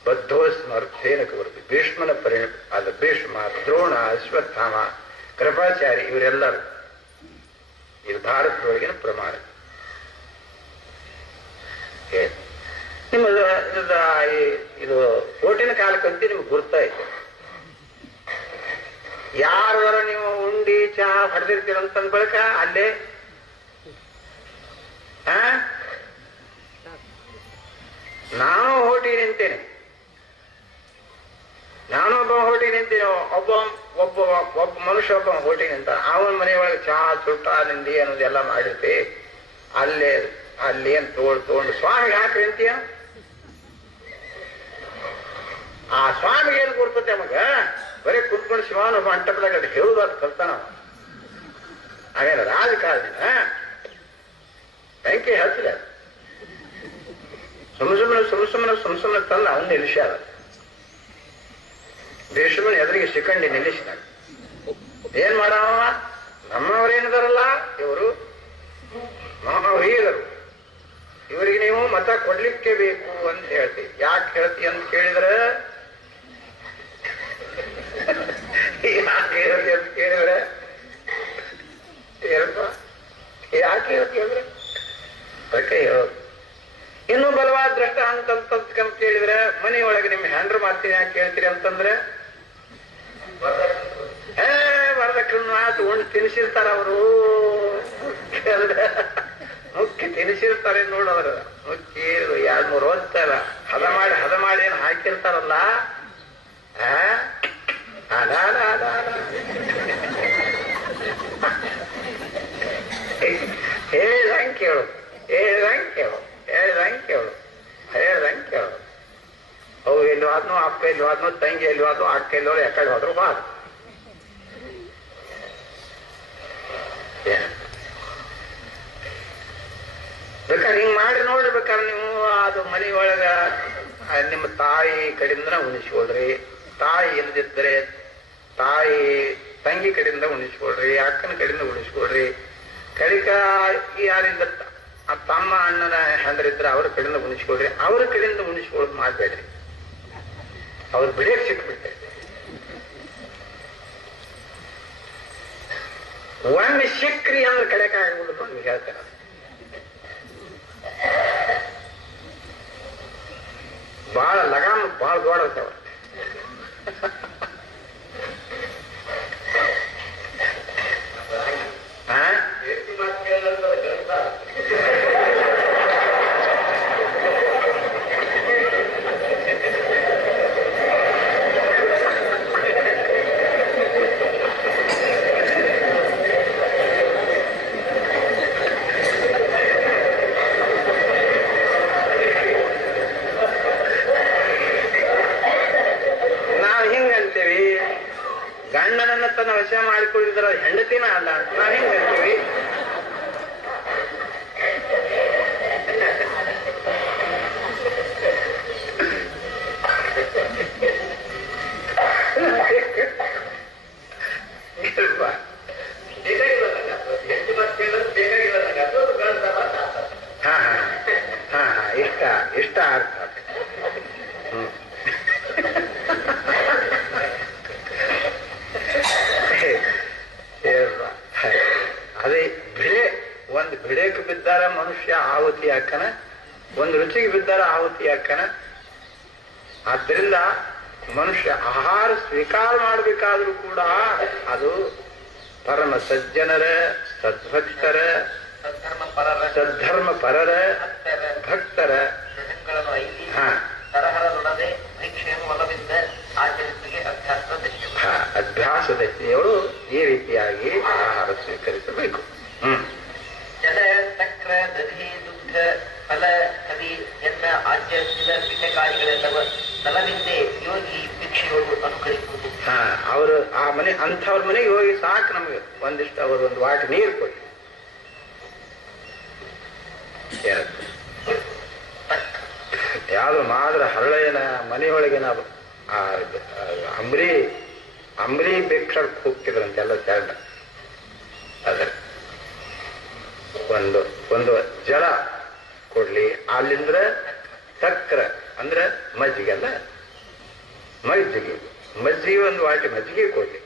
ಬದ್ಧೋಸ್ಮ ಅರ್ಥೇನಕ್ಕೆ ಬರುತ್ತೆ. ಭೀಷ್ಮನ ಪರಿಣಾಮ ಅಲ್ಲ, ಭೀಷ್ಮ, ದ್ರೋಣ, ಅಶ್ವತ್ಥಾಮ, ಕೃಪಾಚಾರಿ ಇವರೆಲ್ಲರೂ ಇದು ಭಾರತದೊಳಗಿನ ಪ್ರಮಾಣ. ನಿಮ್ಮದು ಇದು ಓಟಿನ ಕಾಲಕ್ಕಂತೂ ನಿಮ್ಗೆ ಗುರ್ತಾಯ್ತು. ಯಾರ ನೀವು ಉಂಡಿ ಚಹಾ ಹೊಡೆದಿರ್ತೀರಂತಂದ ಬಳಿಕ ಅಲ್ಲೇ ನಾನು ಹೋಟಿ ನಿಂತೇನೆ, ನಾನು ಒಬ್ಬ ಹೋಟಿ ನಿಂತೇನೆ. ಒಬ್ಬ ಮನುಷ್ಯ ಒಬ್ಬ ಹೋಟಿ ನಿಂತ ಅವನ ಮನೆಯೊಳಗೆ ಚಹಾ ಚುಟ್ಟ ನಿಂದಿ ಅನ್ನೋದೆಲ್ಲ ಮಾಡಿರ್ತಿ. ಅಲ್ಲಿ ಏನ್ ತಗೊಂಡು ಸ್ವಾಮಿಗೆ ಹಾಕ್ರಿ ಅಂತೀಯ. ಆ ಸ್ವಾಮಿಗೆ ಏನು ಗುರ್ತತೆ ನಮಗ? ಬರೀ ಕುತ್ಕೊಂಡು ಶಿವನ ಮಂಟಪದಾಗ ಹೇಳುದು ಅದು ಕಲ್ತಾನ. ಅವೇನ ರಾಜಕಾರಣಿನ ಬೆಂಕಿ ಹತ್ತಿರ ಸುಮ್ಮನೆ ತಂದ ಅವನ್ನ ನಿಲ್ಲಿಸ್ಯಾರ. ಭೀಷ್ಮನ ಎದುರಿಗೆ ಶಿಖಂಡಿ ನಿಲ್ಲಿಸಿದ. ಏನ್ ಮಾಡವ? ನಮ್ಮವರೇನಿದಾರಲ್ಲ ಇವರು ಮಹಾವೀರರು, ಇವರಿಗೆ ನೀವು ಮತ ಕೊಡ್ಲಿಕ್ಕೆ ಬೇಕು ಅಂತ ಹೇಳ್ತೀವಿ. ಯಾಕೆ ಹೇಳ್ತಿ ಅಂತ ಕೇಳಿದ್ರೆ ಯಾಕೆ ಹೇಳ್ತಿ ಅಂತ ಕೇಳಿದ್ರೆ ಏನಪ್ಪ ಯಾಕೆ ಹೇಳ್ತಿ ಅಂದ್ರೆ ಅದಕ್ಕೆ ಹೇಳೋದು. ಇನ್ನೂ ಬಲವಾದ ದೃಷ್ಟ ಅಂತ ಕೇಳಿದ್ರೆ ಮನೆಯೊಳಗೆ ನಿಮ್ ಹ್ಯಾಂಡ್ರ್ ಮಾಡ್ತೀನಿ ಯಾಕೆ ಹೇಳ್ತೀರಿ ಅಂತಂದ್ರೆ ವರದಕ್ಷಿಣ ತಗೊಂಡು ತಿನ್ಸಿರ್ತಾರ ಅವರು. ಮುಕ್ಕಿ ತಿನ್ಸಿರ್ತಾರೆ ನೋಡೋದ್ರ. ಮುಕ್ಕಿ 2-3 ಹೊತ್ತಲ್ಲ ಹದ ಮಾಡಿ ಏನು ಹಾಕಿರ್ತಾರಲ್ಲ. ಹೇಳ್ದಂಗೆ ಕೇಳು. ಅವು ಇಲ್ವಾ ಹೋದ್ನು, ಅಪ್ಪ ಎಲ್ಲಿ ಹೋದ್ನು, ತಂಗಿ ಎಲ್ಲಿ ಹೋದ್ನು, ಅಕ್ಕ ಎಲ್ಲಿ ಹೋದ್ರು, ಎಕಡೆ ಹೋದ್ರು ಹೋದ. ಬೇಕಾದ್ರೆ ಹಿಂಗ್ ಮಾಡಿ ನೋಡ್ಬೇಕಾದ್ರೆ ನೀವು ಅದು ಮನೆಯೊಳಗ ನಿಮ್ಮ ತಾಯಿ ಕಡೆಯಿಂದ ಉಣಿಸ್ಕೊಳ್ರಿ, ತಾಯಿ ಇಲ್ದಿದ್ರೆ ತಾಯಿ ತಂಗಿ ಕಡೆಯಿಂದ ಉಣಿಸ್ಕೊಳ್ರಿ, ಅಕ್ಕನ ಕಡೆಯಿಂದ ಉಣಿಸ್ಕೊಳ್ರಿ, ಕಡಿಕ ಯಾರಿಂದ ತಮ್ಮ ಅಣ್ಣನ ಹೆಂಡ್ರಿದ್ರೆ ಅವ್ರ ಕಡೆಯಿಂದ ಉಣಿಸ್ಕೊಳ್ರಿ. ಅವ್ರ ಕಡೆಯಿಂದ ಉಣಿಸ್ಕೊಳ್ಳೋದು ಮಾಡ್ಬೇಡ್ರಿ, ಅವ್ರು ಬಿಡಿಯಕ್ ಸಿಕ್ಬಿಟ್ಟೆ. ಒಮ್ಮೆ ಸಿಕ್ರಿ ಅಂದ್ರೆ ಕಡೆಕ ಆಗ್ಬಿಡುದು ಅಂತ ಹೇಳ್ತಾರೆ. ಬಹಳ ಲಗಾಮ ಬಹಳ ದೊಡ್ಡವ. ಗಂಡನನ್ನ ತನ್ನ ವಶ ಮಾಡಿಕೊಳ್ಳಿದ್ರ ಹೆಂಡತಿನ ಅಲ್ಲ ಅಂತ ನಾವ್ ಹೆಂಗ್ ಹೇಳ್ತೀವಿ. ಇಷ್ಟ ಅರ್ಥ. ಅದೇ ಬಿಳೆ ಒಂದು ಬಿಳೆಗೆ ಬಿದ್ದಾರ ಮನುಷ್ಯ ಆಹುತಿ ಹಾಕನ, ಒಂದು ರುಚಿಗೆ ಬಿದ್ದಾರ ಆಹುತಿ ಹಾಕನ. ಆದ್ದರಿಂದ ಮನುಷ್ಯ ಆಹಾರ ಸ್ವೀಕಾರ ಮಾಡಬೇಕಾದ್ರೂ ಕೂಡ ಅದು ಪರಮ ಸಜ್ಜನರ, ಸದ್ಭಕ್ತರ, ಸದ್ಧರ್ಮ ಪರರ, ಭಕ್ತರ ಅಭ್ಯಾಸದೆಯವರು ಈ ರೀತಿಯಾಗಿ ಆಹಾರ ಸ್ವೀಕರಿಸಬೇಕು. ಜಲ, ಸಕ್ರ, ದಧಿ, ದುಗ್ಧ, ಫಲ, ಕವಿ ಎನ್ನ ಆದ್ಯ ಭಿನ್ನಕಾರಿಗಳೆಲ್ಲವ ನಲವಿಂದೆ ಯೋಗಿ ಭಿಕ್ಷೆಗಳು ಅನುಕರಿಸುವುದು. ಅವರು ಆ ಮನೆ ಅಂಥವ್ರ ಮನೆಗೆ ಹೋಗಿ ಸಾಕು, ನಮಗೆ ಒಂದಿಷ್ಟು ಅವರು ಒಂದು ವಾಟಿ ನೀರು ಕೊಡಿ. ಯಾವ್ದು ಮಾದ್ರ ಹರಳೆಯನ ಮನೆಯೊಳಗಿನ ಅಂಬ್ರಿ ಭಿಕ್ಷಕ್ಕೆ ಹೋಗ್ತಿದ್ರಂತೆಲ್ಲ ಜಾಗ. ಅದ್ರ ಒಂದು ಜಲ ಕೊಡ್ಲಿ, ಅಲ್ಲಿಂದ್ರ ಸಕ್ರ ಅಂದ್ರೆ ಮಜ್ಜಿಗೆ ಅಲ್ಲ, ಮಜ್ಜಿಗೆ ಒಂದು ವಾಟಿ ಮಜ್ಜಿಗೆ ಕೊಡ್ಲಿ,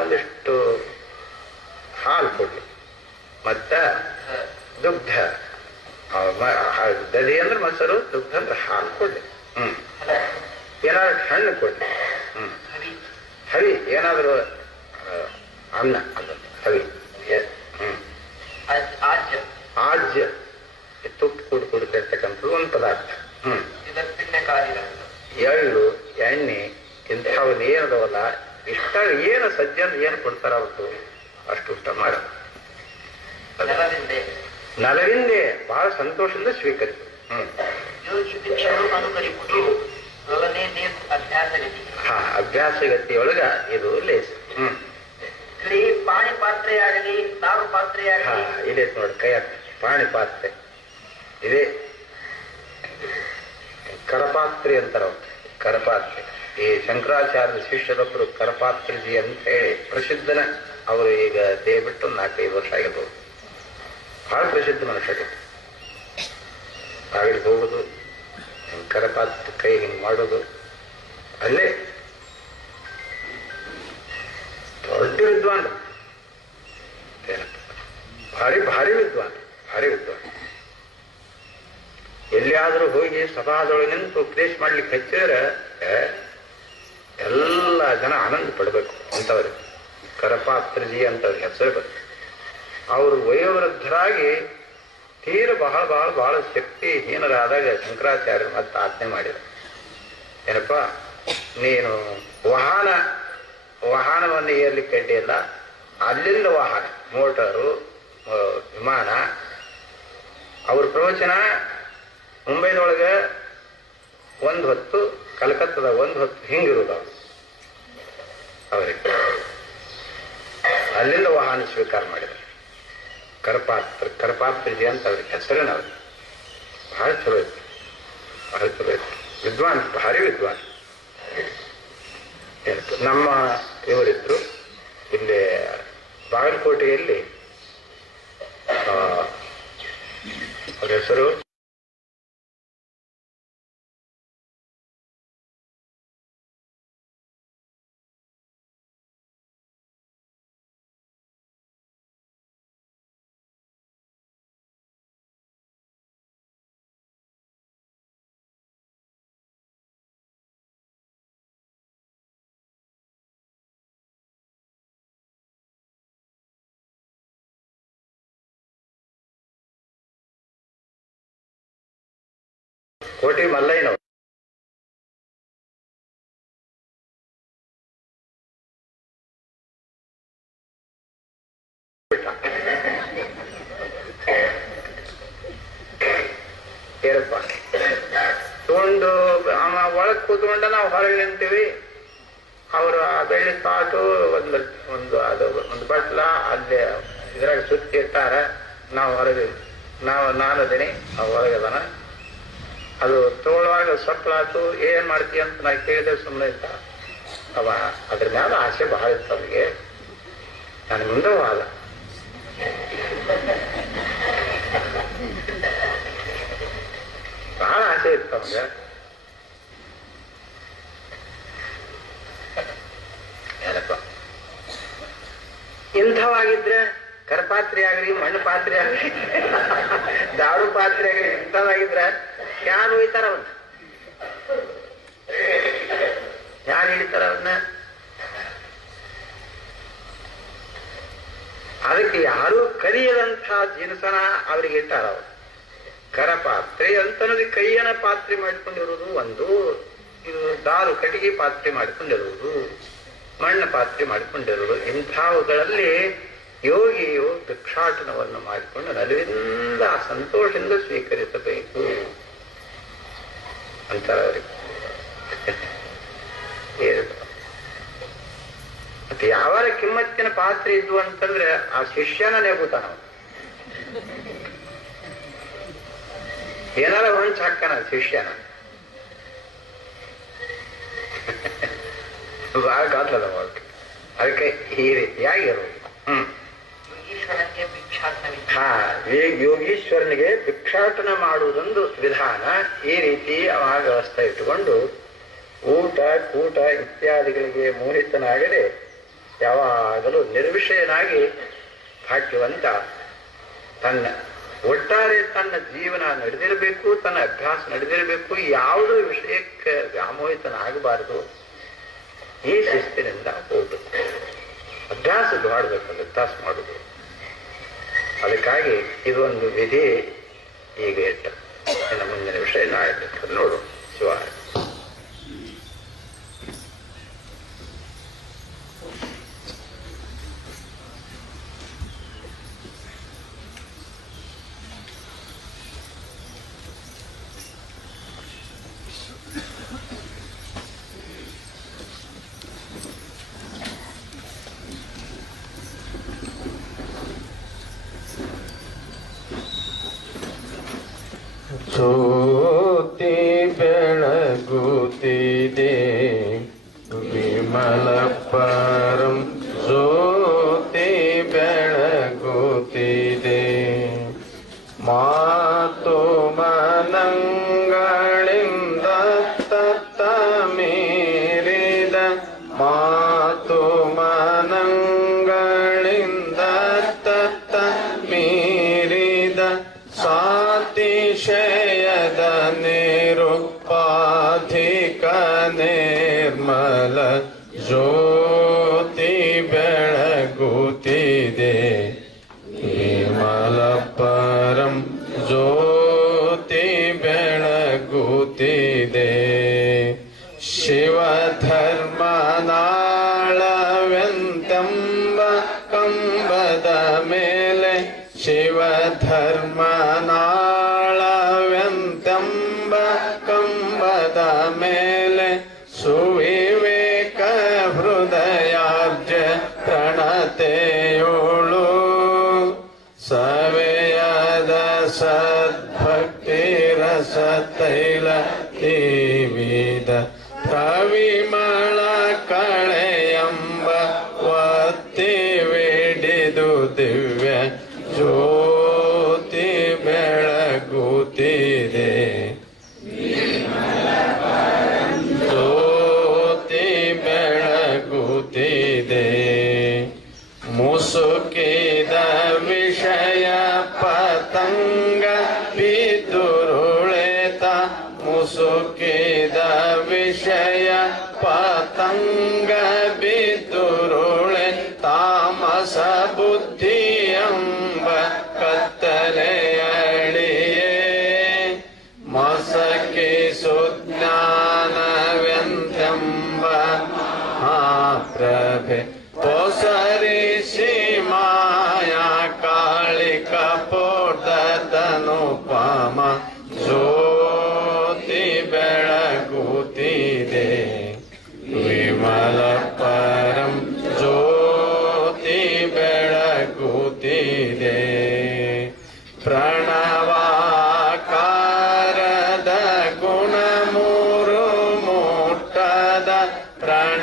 ಒಂದಿಷ್ಟು ಹಾಲು ಕೊಡ್ಲಿ, ಮತ್ತ ದುಗ್ಧ, ದಧಿ ಅಂದ್ರೆ ಮೊಸರು, ದುಗ್ಧ ಅಂದ್ರೆ ಹಾಲು ಕೊಡ್ಲಿ, ಏನಾದ್ರು ಹಣ್ಣು ಕೊಡ್ಲಿ, ಹವಿ ಏನಾದ್ರು ಅನ್ನ, ಅದು ಹವಿ, ಆಜ್ಯ ತುಪ್ಪ ಕುಡ್ತಿರ್ತಕ್ಕಂಥದ್ದು ಒಂದು ಪದಾರ್ಥ. ಎಳ್ಳು, ಎಣ್ಣೆ ಇಂಥವನ್ನ ಏನದವಲ್ಲ ಇಷ್ಟ ಏನು ಸಜ್ಜನ ಏನು ಕೊಡ್ತಾರ ಅವತ್ತು ಅಷ್ಟು ಇಷ್ಟ ಮಾಡ. ನಲವಿಂದೆ ಬಹಳ ಸಂತೋಷದಿಂದ ಸ್ವೀಕರಿಸು. ಅಭ್ಯಾಸಗತಿಯೊಳಗ ಇದು ಲೇಸ್. ಪಾಣಿ ಪಾತ್ರೆಯಾಗಲಿ, ನಾರು ಪಾತ್ರೆಯಾಗಲಿ, ಇದೆ ನೋಡಿ ಕೈ ಪಾಣಿ ಪಾತ್ರೆ ಇದೆ. ಕರಪಾತ್ರೆ ಅಂತಾರ, ಕರಪಾತ್ರೆ. ಈ ಶಂಕರಾಚಾರ್ಯ ಶಿಷ್ಯರೊಬ್ಬರು ಕರಪಾತ್ರಜಿ ಅಂತ ಹೇಳಿ ಪ್ರಸಿದ್ಧನ, ಅವರು ಈಗ ದೇಬಿಟ್ಟು 4-5 ವರ್ಷ ಆಗಿರ್ಬೋದು. ಬಹಳ ಪ್ರಸಿದ್ಧ ಮನುಷ್ಯರು. ಕಾಗಡಿ ಹೋಗುದು, ಕರಪಾತ್ರ ಕೈ ಹಿಂಗ್ ಮಾಡೋದು, ಅಲ್ಲೇ ದೊಡ್ಡ ವಿದ್ವಾನ್, ಭಾರಿ ವಿದ್ವಾನ್. ಎಲ್ಲಿಯಾದ್ರೂ ಹೋಗಿ ಸಭಾದೊಳಗೆ ನಿಂತು ಉಪದೇಶ ಮಾಡ್ಲಿಕ್ಕೆ ಹಚ್ಚಿದ್ರೆ ಎಲ್ಲ ಜನ ಆನಂದ ಪಡ್ಬೇಕು ಅಂತವ್ರು. ಕರಪಾತ್ರಜಿ ಅಂತವ್ರಿಗೆ ಹೆಸರು ಬರುತ್ತೆ. ಅವರು ವಯೋವೃದ್ಧರಾಗಿ ತೀರ ಬಹಳ ಶಕ್ತಿಹೀನರಾದಾಗ ಶಂಕರಾಚಾರ್ಯರು ಮತ್ತೆ ಆಜ್ಞೆ ಮಾಡಿದರು, ಏನಪ್ಪ ನೀನು ವಾಹನವನ್ನು ಏರ್ಲಿಕ್ಕೆ ಅಡ್ಡಿಯಲ್ಲ, ಅಲ್ಲಿಂದ ವಾಹನ, ಮೋಟಾರು, ವಿಮಾನ. ಅವ್ರ ಪ್ರವಚನ ಮುಂಬೈನೊಳಗೆ ಒಂದು ಹೊತ್ತು ಕಲ್ಕತ್ತದ ಒಂದು ಹೊತ್ತು ಹಿಂಗಿರುವುದು ಅವರಿಗೆ. ಅಲ್ಲಿಂದ ವಾಹನ ಸ್ವೀಕಾರ ಮಾಡಿದರು. ಕರಪಾತ್ರಜಿ ಅಂತ ಅವ್ರಿಗೆ ಹೆಸರೇನು ಅವ್ರಿಗೆ. ಬಹಳ ಚಲೋ ಇತ್ತು, ಬಹಳ ಚಲೋ ಇತ್ತು. ವಿದ್ವಾನ್, ಭಾರಿ ವಿದ್ವಾನ್. ನಮ್ಮ ಇವರಿದ್ರು ಇಲ್ಲಿ ಬಾಗಲಕೋಟೆಯಲ್ಲಿ, ಅವ್ರ ಹೆಸರು ಕೋಟಿ ಮಲ್ಲಯ್ಯನವರು. ಏನಪ್ಪ ತಗೊಂಡು ಒಳಗೆ ಕೂತ್ಕೊಂಡ ನಾವು ಹೊರಗೆ ನಿಂತೀವಿ. ಅವರು ಆ ಬೆಳ್ಳಿ ತಾಟು ಒಂದು ಬಟ್ಲ ಅಲ್ಲೇ ಇದ್ರಾಗ ಸುತ್ತಿ ಇರ್ತಾರ. ನಾವು ಹೊರಗೆ ನಾನು ಅದೇನಿ, ಅವ್ ಹೊರಗದಾನ. ಅದು ತಗೊಳ್ಳುವಾಗ ಸೊಪ್ಪಳಾತು, ಏನ್ ಮಾಡ್ತೀಯ ಅಂತ ನಾ ಕೇಳಿದೆ. ಸುಮ್ಮನೆ ಇದ್ದ ಅವ. ಅದ್ರ ಮ್ಯಾಲ ಆಸೆ ಬಹಳ ಇತ್ತು ಅವನಿಗೆ. ನಾನು ಮುಂದೆ ಹೋದ. ಬಹಳ ಆಸೆ ಇತ್ತು ಅವನಿಗೆ. ಏನಪ್ಪ ಇಂಥವಾಗಿದ್ರೆ ಕರಪಾತ್ರೆ ಆಗ್ಲಿ, ಮಣ್ಣು ಪಾತ್ರೆ ಆಗ್ಲಿ, ದಾರು ಪಾತ್ರೆ ಆಗ್ಲಿ, ಇಂಥವಾಗಿದ್ರೆ ಯಾರು ಒಯ್ತಾರ ಅವನ್ನ? ಯಾರು ಹಿಡಿತಾರ ಅವನ್ನ? ಅದಕ್ಕೆ ಯಾರು ಕಲಿಯದಂತಹ ಜಿನಸನ ಅವ್ರಿಗೆ ಇಟ್ಟಾರ ಅವರು. ಕರಪಾತ್ರೆ ಅಂತನದು ಕೈಯನ ಪಾತ್ರೆ ಮಾಡಿಕೊಂಡಿರುವುದು ಒಂದು, ಇದು ದಾರು ಕಟ್ಟಿಗೆ ಪಾತ್ರೆ ಮಾಡಿಕೊಂಡಿರುವುದು, ಮಣ್ಣು ಪಾತ್ರೆ ಮಾಡಿಕೊಂಡಿರುವುದು. ಇಂಥವುಗಳಲ್ಲಿ ಯೋಗಿಯು ಭಿಕ್ಷಾಟನವನ್ನು ಮಾಡಿಕೊಂಡು ನಲಿವಿಂದ ಸಂತೋಷದಿಂದ ಸ್ವೀಕರಿಸಬೇಕು ಅಂತಾರೆ ಅವರಿಗೆ. ಮತ್ತೆ ಯಾವಾರ ಕಿಮ್ಮತ್ತಿನ ಪಾತ್ರೆ ಇದ್ವು ಅಂತಂದ್ರೆ ಆ ಶಿಷ್ಯನ ನೆಗುತ್ತಾನ. ಏನಾರ ಹೊಂಚ್ ಹಾಕ್ತಾನ ಶಿಷ್ಯನ. ಬಹಳ ಗಾತ್ರದ ಮಾಡ್ಬೇಕು. ಅದಕ್ಕೆ ಈ ರೀತಿಯಾಗಿರೋದು. ಯೋಗೀಶ್ವರನಿಗೆ ಭಿಕ್ಷಾಟನ ಮಾಡುವುದೊಂದು ವಿಧಾನ. ಈ ರೀತಿ ಅವಾಗ ವ್ಯವಸ್ಥೆ ಇಟ್ಟುಕೊಂಡು ಊಟ ಕೂಟ ಇತ್ಯಾದಿಗಳಿಗೆ ಮೋಹಿತನಾಗದೆ ಯಾವಾಗಲೂ ನಿರ್ವಿಷಯನಾಗಿ ಭಾಗ್ಯವಂತ ಒಟ್ಟಾರೆ ತನ್ನ ಜೀವನ ನಡೆದಿರಬೇಕು, ತನ್ನ ಅಭ್ಯಾಸ ನಡೆದಿರಬೇಕು. ಯಾವುದೋ ವಿಷಯಕ್ಕೆ ವ್ಯಾಮೋಹಿತನಾಗಬಾರದು. ಈ ಶಿಸ್ತಿನಿಂದ ಹೋಗ್ಬೇಕು. ಅಭ್ಯಾಸ ಮಾಡಬೇಕು, ಅಭ್ಯಾಸ ಮಾಡುದು. ಅದಕ್ಕಾಗಿ ಇದೊಂದು ವಿಧಿ ಈಗ ಇಟ್ಟ. ಇನ್ನು ಮುಂದಿನ ವಿಷಯ ನಾಳೆ ನೋಡು. ಶಿವ ಜ್ಯೋತಿ ಬೆಳಗುತ್ತಿದೆ ವಿಮಲ ಪರಂ, ಜ್ಯೋತಿ ಬೆಳಗುತ್ತಿದೆ. ಮಾತು ಮನಗಳಿಂದ ತತ್ತ ಮೀರಿದ, ಮಾತು ಮನಗಳಿಂದ ತತ್ತ ಮೀರಿದ ಸಾತಿಶಯದ ನಿರುಪಾಧಿಕ ನಿರ್ಮಲ ಜ್ಯೋತಿ ಬೆಳಗುತ್ತಿದೆ. ವಿಮಲ ಪರಂ ಜ್ಯೋತಿ ಬೆಳಗುತ್ತಿದೆ. ಶಿವಧರ್ಮನಾಳವೆಂತೆಂಬ ಕಂಬದ ಮೇಲೆ, ಶಿವಧರ್ಮನಾಳವೆಂತೆಂಬ ಕಂಬದ ಸದ್ಭಕ್ತಿರಸತೈಲ ದೇವಿದ ಪ್ರವಿಮಳ ಕಳೆಯಂಬ ಒತ್ತಿ ವೇಡಿದು ದಿವ್ಯ ಜ್ಯೋತಿ ಬೆಳಗುತ್ತಿದೆ. ಜ್ಯೋತಿ ಬೆಳಗುತ್ತಿದೆ. ಮುಸುಕಿದ ವಿಷಯ ಪತಂಗ ಬಿದುರುಳೆತ ಮುಸುಕಿದ ವಿಷಯ ಪತಂಗ ಬಿದುರುಳೆ ತಾಮಸ ಬುದ್ಧಿಯಂಬ ಕತ್ತಲೆಯಳಿಯೇ ಮಸಕಿ ಸುಜ್ಞಾನವೆಂತೆಂಬ ಪ್ರಭೆ ಪೊಸರಿಸಿ ಮಾಯಾ ಕಾಳಿಕ ಪೋರ್ಧತನುಪಮ ಜ್ಯೋತಿ ಬೆಳಗುತ್ತಿದೆ. ವಿಮಲ ಪರಂ ಜ್ಯೋತಿ ಬೆಳಗುತ್ತಿದೆ. ಪ್ರಣವಾಕಾರದ ಗುಣ ಮೂರು ಮುಟ್ಟದ ಪ್ರಣವಾಕಾರದ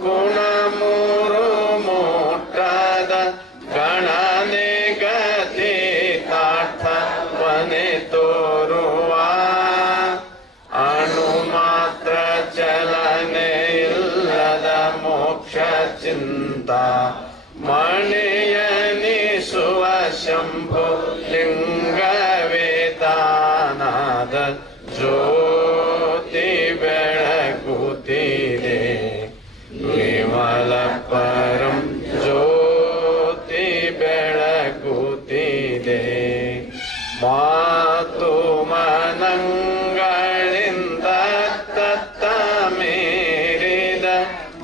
ಗುಣ ಮೂರು ಮುಟ್ಟದ ಗಣನೆ ಗತಿ ತಾರ್ಥವನೆ ತೋರುವ ಅಣು ಮಾತ್ರ ಚಲನೆ ಇಲ್ಲದ ಮೋಕ್ಷ ಚಿಂತಾ ಮಣಿಯನಿಸುವ ಶಂಭು ಲಿಂಗವೇತಾನಾದ ಜ್ಯೋತಿ ಬೆಳಗುತ್ತಿದೆ. ವಿಮಲ ಪರಂ ಜ್ಯೋತಿ ಬೆಳಗುತ್ತಿದೆ. ಮಾತು ಮನಗಳಿಂದ ತತ್ತ ಮೀರಿದ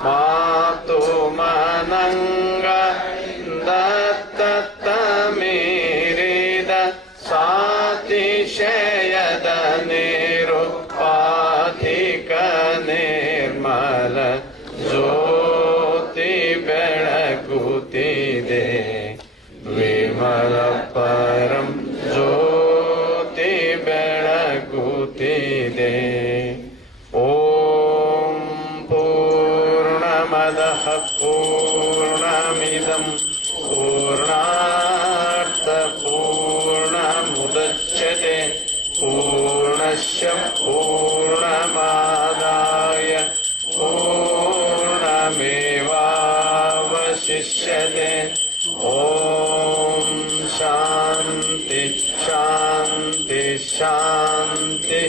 ಮಾತು ಮನಗಳಿಂದ ತತ್ತ ಮೀರಿದ ಸಾತಿಶಯದ ನೀರು ಪಾಧಿಕ ನಿರ್ಮಲ ಜ್ಯೋತಿ ಬೆಳಗುತ್ತಿದೆ. ವಿಮಲ ಪರಂ ಜ್ಯೋತಿ ಬೆಳಗುತ್ತಿದೆ. ಓಂ ಪೂರ್ಣಮದಃ ಪೂರ್ಣಮಿದಂ ಪೂರ್ಣಾತ್ ಪೂರ್ಣಮುದಚ್ಯತೆ ಪೂರ್ಣಸ್ಯ ಪೂರ್ಣಮಾದಾಯ ಪೂರ್ಣಮೇವಾವಶಿಷ್ಯತೆ. ಓಂ ಶಾಂತಿ ಶಾಂತಿ ಶಾಂತಿ.